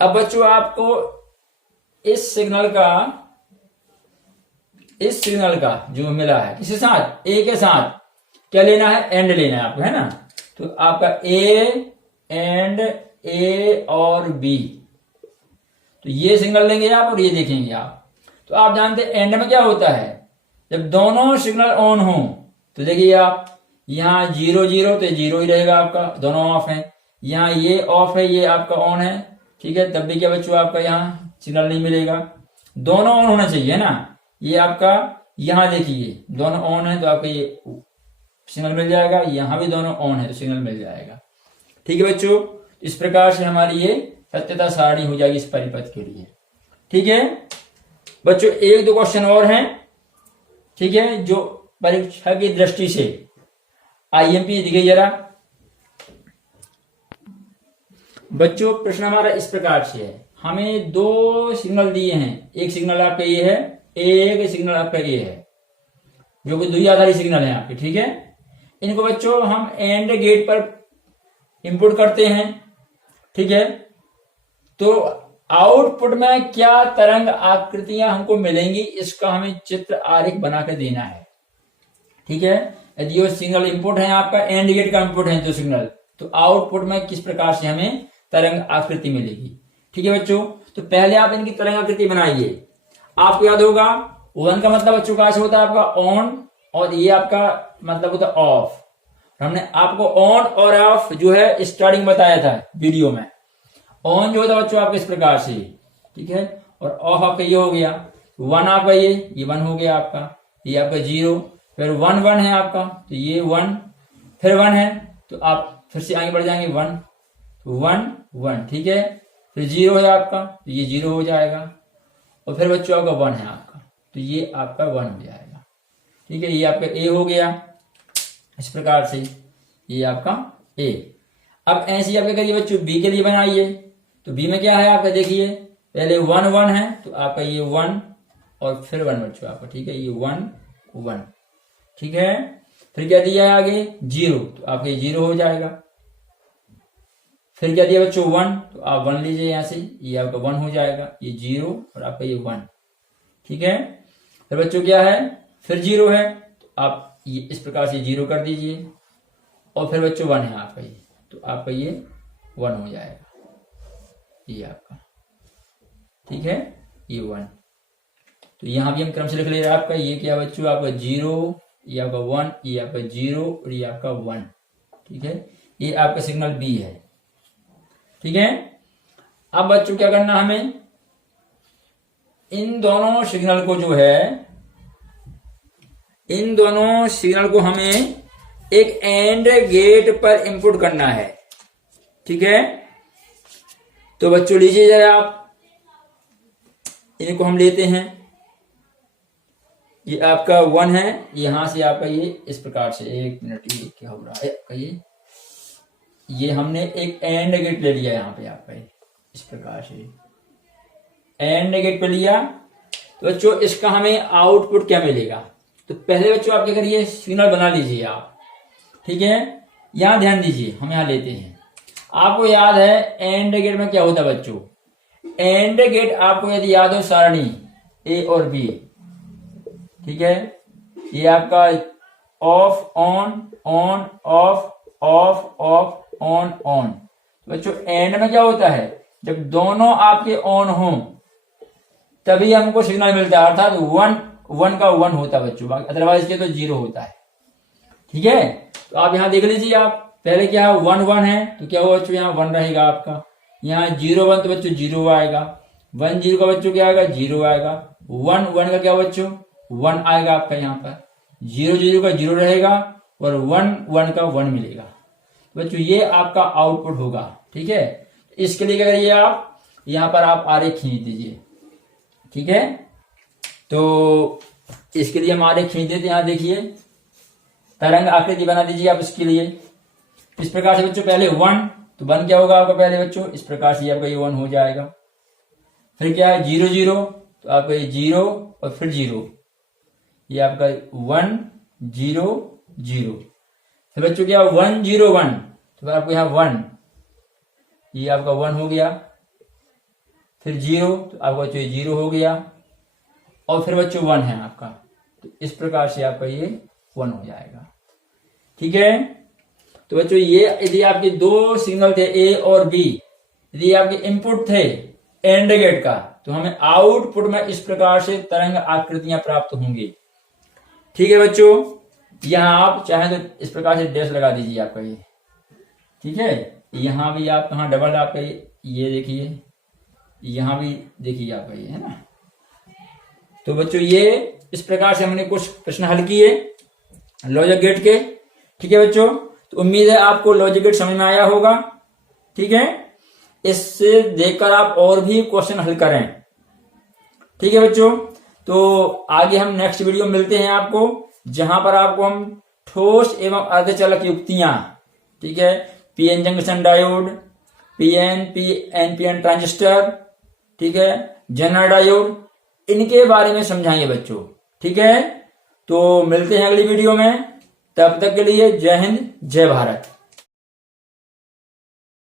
अब बच्चों आपको इस सिग्नल का जो मिला है किसके साथ, ए के साथ क्या लेना है, एंड लेना है आपको, है ना। तो आपका ए एंड ए और बी, तो ये सिग्नल लेंगे आप और ये देखेंगे आप। तो आप जानते हैं एंड में क्या होता है, जब दोनों सिग्नल ऑन हो तो देखिए आप यहाँ 0 0 तो 0 ही रहेगा आपका, दोनों ऑफ है। यहाँ ये ऑफ है, ये आपका ऑन है, ठीक है। तब भी क्या बच्चों आपका यहाँ सिग्नल नहीं मिलेगा, दोनों ऑन होना चाहिए ना। ये आपका यहाँ देखिए दोनों ऑन है तो आपका ये सिग्नल मिल जाएगा, यहाँ भी दोनों ऑन है तो सिग्नल मिल जाएगा, ठीक है बच्चों। इस प्रकार से हमारी ये सत्यता सारणी हो जाएगी इस परिपथ के लिए, ठीक है बच्चों। एक दो क्वेश्चन और हैं, ठीक है, जो परीक्षा की दृष्टि से आईएमपी दिखे जरा बच्चों। प्रश्न हमारा इस प्रकार से है, हमें दो सिग्नल दिए हैं, एक सिग्नल आपका ये है, एक सिग्नल आपका ये है, जो कि द्विआधारी आधारित सिग्नल है आपके, ठीक है। इनको बच्चों हम एंड गेट पर इंपुट करते हैं, ठीक है। तो आउटपुट में क्या तरंग आकृतियां हमको मिलेंगी इसका हमें चित्र आरेख बनाकर देना है, ठीक है। यदि वो सिग्नल इंपुट है आपका एंड गेट का इंपुट है जो सिग्नल, तो आउटपुट में किस प्रकार से हमें तरंग आकृति मिलेगी, ठीक है बच्चों। तो पहले आप इनकी तरंग आकृति बनाइए। आपको याद होगा 1 का मतलब बच्चों का होता है आपका ऑन और ये आपका मतलब होता है ऑफ। हमने आपको ऑन और ऑफ जो है स्टार्टिंग बताया था वीडियो में। ऑन जो होता है बच्चों आपके इस प्रकार से, ठीक है, और ऑफ आपका ये हो गया 1 आपका ये 1 हो गया आपका, ये आपका 0, फिर 1 1 है आपका, तो ये 1, फिर 1 है तो आप फिर से आगे बढ़ जाएंगे 1 1 1, ठीक है। फिर 0 है आपका तो ये 0 हो जाएगा, और फिर बच्चों आपका 1 है आपका तो ये आपका 1 हो जाएगा, ठीक है। ये आपका ए हो गया इस प्रकार से, ये आपका ए। अब ऐसे ही आप क्या करिए बच्चों बी के लिए बनाइए। तो बी में क्या है आपका देखिए, पहले 1 1 है तो आपका ये 1 और फिर 1 बच्चों आपका, ठीक है, ये 1 1, ठीक है। फिर क्या दिया है आगे 0 तो आपका ये 0 हो जाएगा। फिर क्या दिया बच्चों 1 तो आप 1 लीजिए यहां से, ये आपका 1 हो जाएगा, ये 0 और आपका ये 1, ठीक है। फिर बच्चों क्या है, फिर 0 है तो आप ये इस प्रकार से 0 कर दीजिए, और फिर बच्चों 1 है आपका ये, तो आपका ये 1 हो जाएगा, ये आपका, ठीक है, ये 1। तो यहां भी हम क्रम से लिख ले रहे हैं आपका ये क्या बच्चों आपका 0, ये आपका 1, ये आपका 0 और ये आपका 1, ठीक है। ये आपका सिग्नल बी है, ठीक है। अब बच्चों क्या करना हमें, इन दोनों सिग्नल को जो है, इन दोनों सिग्नल को हमें एक एंड गेट पर इंपुट करना है, ठीक है। तो बच्चों लीजिए जरा आप, इनको हम लेते हैं, ये आपका 1 है, यहां से आपका ये इस प्रकार से, एक मिनट ये क्या हो रहा है आपका ये हमने एक एंड गेट ले लिया यहाँ पे आपका इस प्रकार से एंड गेट पे लिया। तो बच्चों इसका हमें आउटपुट क्या मिलेगा, तो पहले बच्चों आप क्या करिए, सिग्नल बना लीजिए आप, ठीक है। यहां ध्यान दीजिए, हम यहां लेते हैं, आपको याद है एंड गेट में क्या होता है बच्चों, एंड गेट आपको यदि याद हो सारणी ए और बी, ठीक है, ये आपका of on on off of of on on. बच्चों एंड में क्या होता है, जब दोनों आपके ऑन हो तभी हमको सिग्नल मिलता है, अर्थात वन का वन होता है बच्चों, अदरवाइज के तो 0 होता है, ठीक है। तो आप यहां देख लीजिए, आप पहले क्या 1 है तो क्या हुआ बच्चों, यहाँ 1 रहेगा आपका, यहाँ 0 1 तो बच्चों 0 आएगा, 1 0 का बच्चों क्या आएगा 0 आएगा, 1 1 का क्या बच्चों 1 आएगा आपका, यहाँ पर 0 0 का 0 रहेगा और 1 1 का 1 मिलेगा। बच्चों ये आपका आउटपुट होगा, ठीक है। इसके लिए क्या करिए आप, यहां पर आप आरेख खींच दीजिए, ठीक है। तो इसके लिए हम आरेख खींच देते हैं, यहां देखिए तरंग आकृति बना दीजिए आप इसके लिए इस प्रकार से बच्चों, पहले 1 तो 1 क्या होगा आपका पहले बच्चों, इस प्रकार से आपका ये 1 हो जाएगा। फिर क्या है 0 0 तो आपका ये 0 और फिर 0, ये आपका 1 0 0। फिर बच्चों क्या 1 0 1 तो आपको यहाँ 1, ये आपका 1 हो गया। फिर 0 तो आपका बच्चों ये 0 हो गया, और फिर बच्चों 1 है आपका, तो इस प्रकार से आपका ये 1 हो जाएगा, ठीक है। तो बच्चों ये यदि आपके 2 सिग्नल थे ए और बी, यदि आपके इनपुट थे एंड गेट का, तो हमें आउटपुट में इस प्रकार से तरंग आकृतियां प्राप्त होंगी, ठीक है बच्चों। यहां आप चाहे तो इस प्रकार से डैश लगा दीजिए आपका ये, ठीक है। यहां भी आप कहा डबल आपका ये देखिए, यहां भी देखिए आपका ये है ना। तो बच्चों ये इस प्रकार से हमने कुछ प्रश्न हल किए लॉजिक गेट के, ठीक है बच्चों। तो उम्मीद है आपको लॉजिक गेट समझ में आया होगा, ठीक है। इससे देखकर आप और भी क्वेश्चन हल करें, ठीक है बच्चों। तो आगे हम नेक्स्ट वीडियो मिलते हैं आपको, जहां पर आपको हम ठोस एवं अर्धचालक युक्तियां, ठीक है, PN junction diode, PN NPN transistor, ठीक है, जेनर डायोड, इनके बारे में समझाएंगे बच्चों, ठीक है। तो मिलते हैं अगली वीडियो में, तब तक के लिए जय हिंद जय भारत।